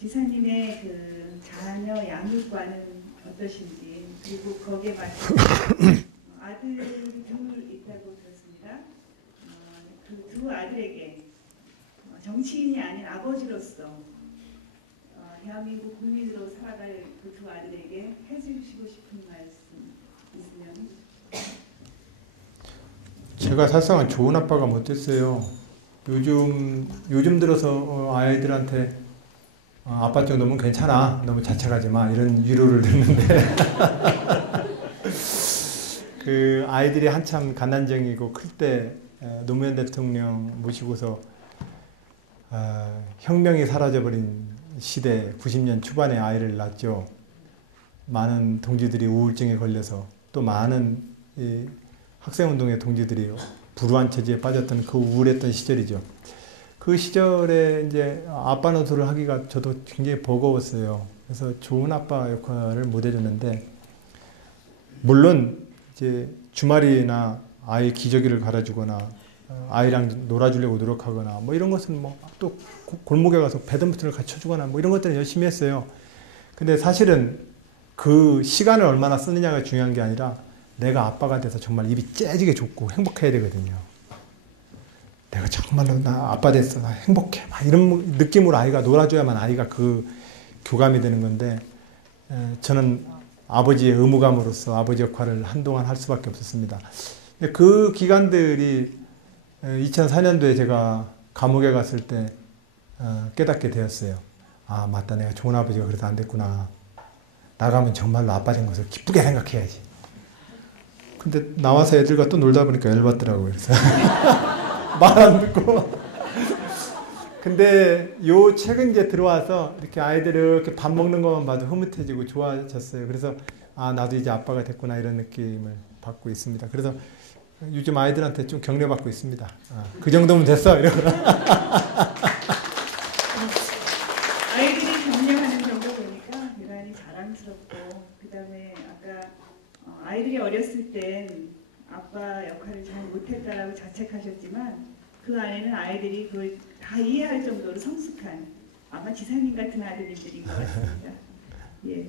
지사님의 그 자녀 양육관은 어떠신지 그리고 거기에 맞춘 아들 둘 있다고 들었습니다. 그 두 아들에게 정치인이 아닌 아버지로서 대한민국 국민으로 살아갈 그 두 아들에게 해주시고 싶은 말씀 있으면. 제가 사실상은 좋은 아빠가 못 됐어요. 요즘 들어서 아이들한테 아빠 정도면 괜찮아. 너무 자책하지 마. 이런 위로를 듣는데 그 아이들이 한참 가난쟁이고 클 때 노무현 대통령 모시고서 혁명이 사라져버린 시대 90년 초반에 아이를 낳았죠. 많은 동지들이 우울증에 걸려서 또 많은 학생운동의 동지들이 불우한 처지에 빠졌던 그 우울했던 시절이죠. 그 시절에 이제 아빠 노릇을 하기가 저도 굉장히 버거웠어요. 그래서 좋은 아빠 역할을 못 해줬는데, 물론 이제 주말이나 아이 기저귀를 갈아주거나 아이랑 놀아주려고 노력하거나 뭐 이런 것은 뭐 또 골목에 가서 배드민턴을 같이 쳐주거나 뭐 이런 것들은 열심히 했어요. 근데 사실은 그 시간을 얼마나 쓰느냐가 중요한 게 아니라 내가 아빠가 돼서 정말 입이 째지게 좋고 행복해야 되거든요. 내가 정말로 나 아빠 됐어, 나 행복해, 막 이런 느낌으로 아이가 놀아줘야만 아이가 그 교감이 되는 건데, 저는 아버지의 의무감으로서 아버지 역할을 한동안 할 수밖에 없었습니다. 그 기간들이 2004년도에 제가 감옥에 갔을 때 깨닫게 되었어요. 아, 맞다, 내가 좋은 아버지가 그래도 안 됐구나. 나가면 정말로 아빠 된 것을 기쁘게 생각해야지. 근데 나와서 애들과 또 놀다 보니까 열받더라고요. 그래서 말 안 듣고. 근데 요 최근 이제 들어와서 이렇게 아이들이 이렇게 밥 먹는 것만 봐도 흐뭇해지고 좋아졌어요. 그래서 아, 나도 이제 아빠가 됐구나 이런 느낌을 받고 있습니다. 그래서 요즘 아이들한테 좀 격려받고 있습니다. 아, 그 정도면 됐어 이러고. 아이들이 격려하는 정도 보니까 대단히 자랑스럽고, 그 다음에 아까 아이들이 어렸을 땐 아빠 역할을 잘 못했다라고 자책하셨지만 그 안에는 아이들이 그걸 다 이해할 정도로 성숙한 아마 지사님 같은 아드님들인 것 같습니다. 예.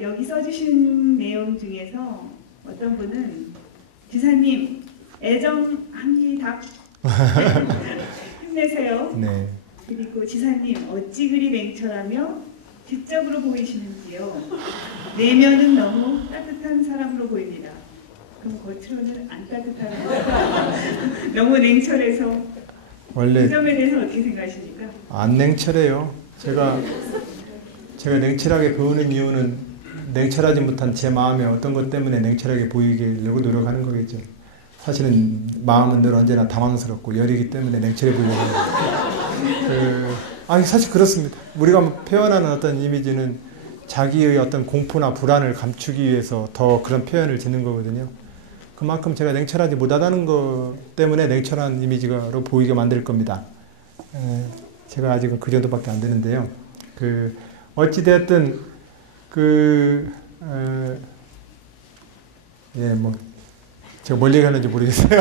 여기 써주신 내용 중에서 어떤 분은 지사님 애정합니다. 힘내세요. 네. 그리고 지사님 어찌 그리 냉철하며 지적으로 보이시는지요. 내면은 너무 따뜻한 사람으로 보입니다. 그럼 겉으로는 안 따뜻한 너무 냉철해서 원래 그 점에 대해서 어떻게 생각하십니까? 안 냉철해요. 제가 냉철하게 보이는 이유는 냉철하지 못한 제 마음에 어떤 것 때문에 냉철하게 보이려고 노력하는 거겠죠. 사실은 마음은 늘 언제나 당황스럽고 열이기 때문에 냉철해 보이려고 하는 아니 사실 그렇습니다. 우리가 표현하는 어떤 이미지는 자기의 어떤 공포나 불안을 감추기 위해서 더 그런 표현을 짓는 거거든요. 그만큼 제가 냉철하지 못하다는 것 때문에 냉철한 이미지로 보이게 만들 겁니다. 제가 아직은 그 정도밖에 안 되는데요. 어찌되었든 제가 뭘 얘기하는지 모르겠어요.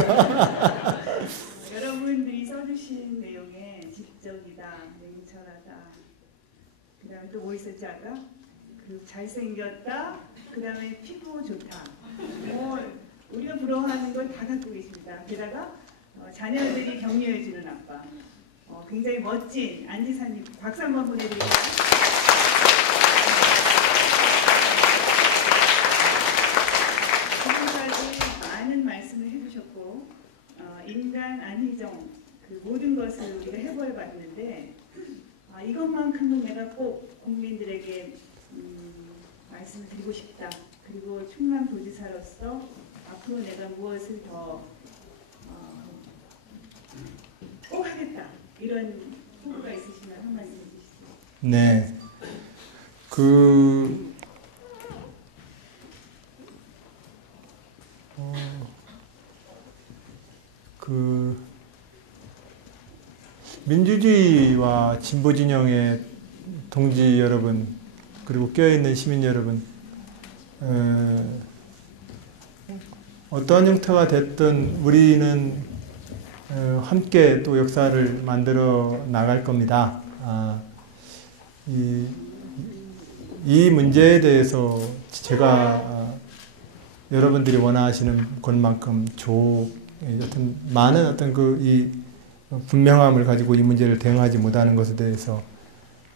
여러분들이 써주신 내용에 지적이다, 냉철하다, 그 다음에 또 뭐 있었지 아까? 잘생겼다, 그 다음에 피부 좋다. 우리가 부러워하는 걸 다 갖고 계십니다. 게다가 자녀들이 격려해주는 아빠. 굉장히 멋진 안지사님 박수 한번 보내드립니다. 지금까지 많은 말씀을 해주셨고 인간 안희정 그 모든 것을 우리가 해보해봤는데 이것만큼은 내가 꼭 국민들에게 말씀을 드리고 싶다. 그리고 충남도지사로서 앞으로 내가 무엇을 더 꼭 하겠다. 이런 포부가 있으시면 한 말씀 해주시죠. 네. 민주주의와 진보 진영의 동지 여러분, 그리고 껴있는 시민 여러분, 어떠한 형태가 됐든 우리는 함께 또 역사를 만들어 나갈 겁니다. 이 문제에 대해서 제가 여러분들이 원하시는 것만큼 많은 이 분명함을 가지고 이 문제를 대응하지 못하는 것에 대해서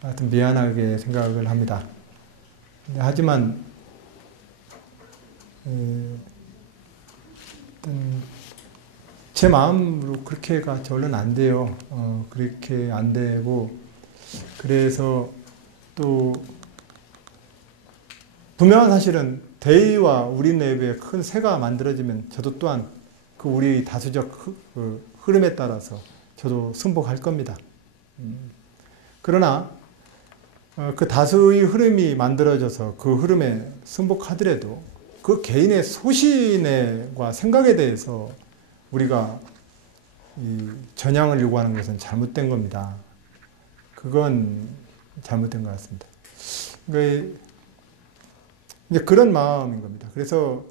하여튼 미안하게 생각을 합니다. 하지만 제 마음으로 그렇게가 저는 안 돼요. 그렇게 안 되고, 그래서 또 분명한 사실은 대의와 우리 내부에 큰 새가 만들어지면 저도 또한 그 우리 다수적 흐름에 따라서 저도 승복할 겁니다. 그러나 그 다수의 흐름이 만들어져서 그 흐름에 승복하더라도 그 개인의 소신과 생각에 대해서 우리가 이 전향을 요구하는 것은 잘못된 겁니다. 그건 잘못된 것 같습니다. 그러니까 이제 그런 마음인 겁니다. 그래서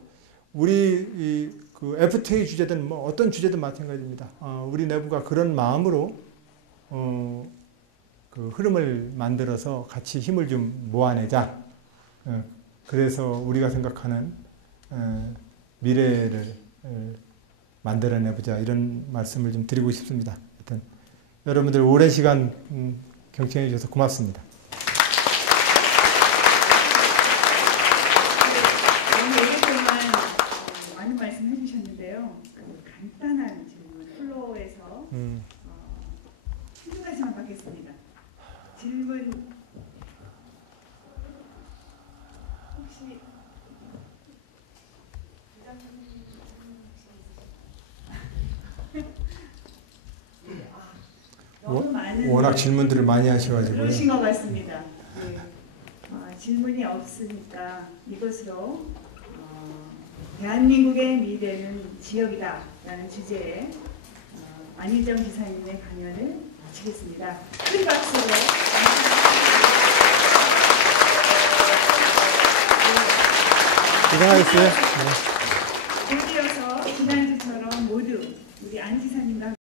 우리 그 FTA 주제든 뭐 어떤 주제든 마찬가지입니다. 우리 내부가 그런 마음으로 그 흐름을 만들어서 같이 힘을 좀 모아내자. 그래서 우리가 생각하는 미래를 만들어내보자 이런 말씀을 좀 드리고 싶습니다. 하여튼 여러분들 오랜 시간 경청해 주셔서 고맙습니다. 오늘 오랫동안 많은 말씀 해주셨는데요. 그 간단한 질문 플로어에서 한 가지만 받겠습니다. 질문 혹시 너무 많은 워낙 질문들을 많이 하셔가지고요. 그러신 것 같습니다. 네. 질문이 없으니까 이것으로 대한민국의 미래는 지역이다 라는 주제에 안희정 지사님의 강연을 마치겠습니다. 큰 박수로 고생하셨어요. 네.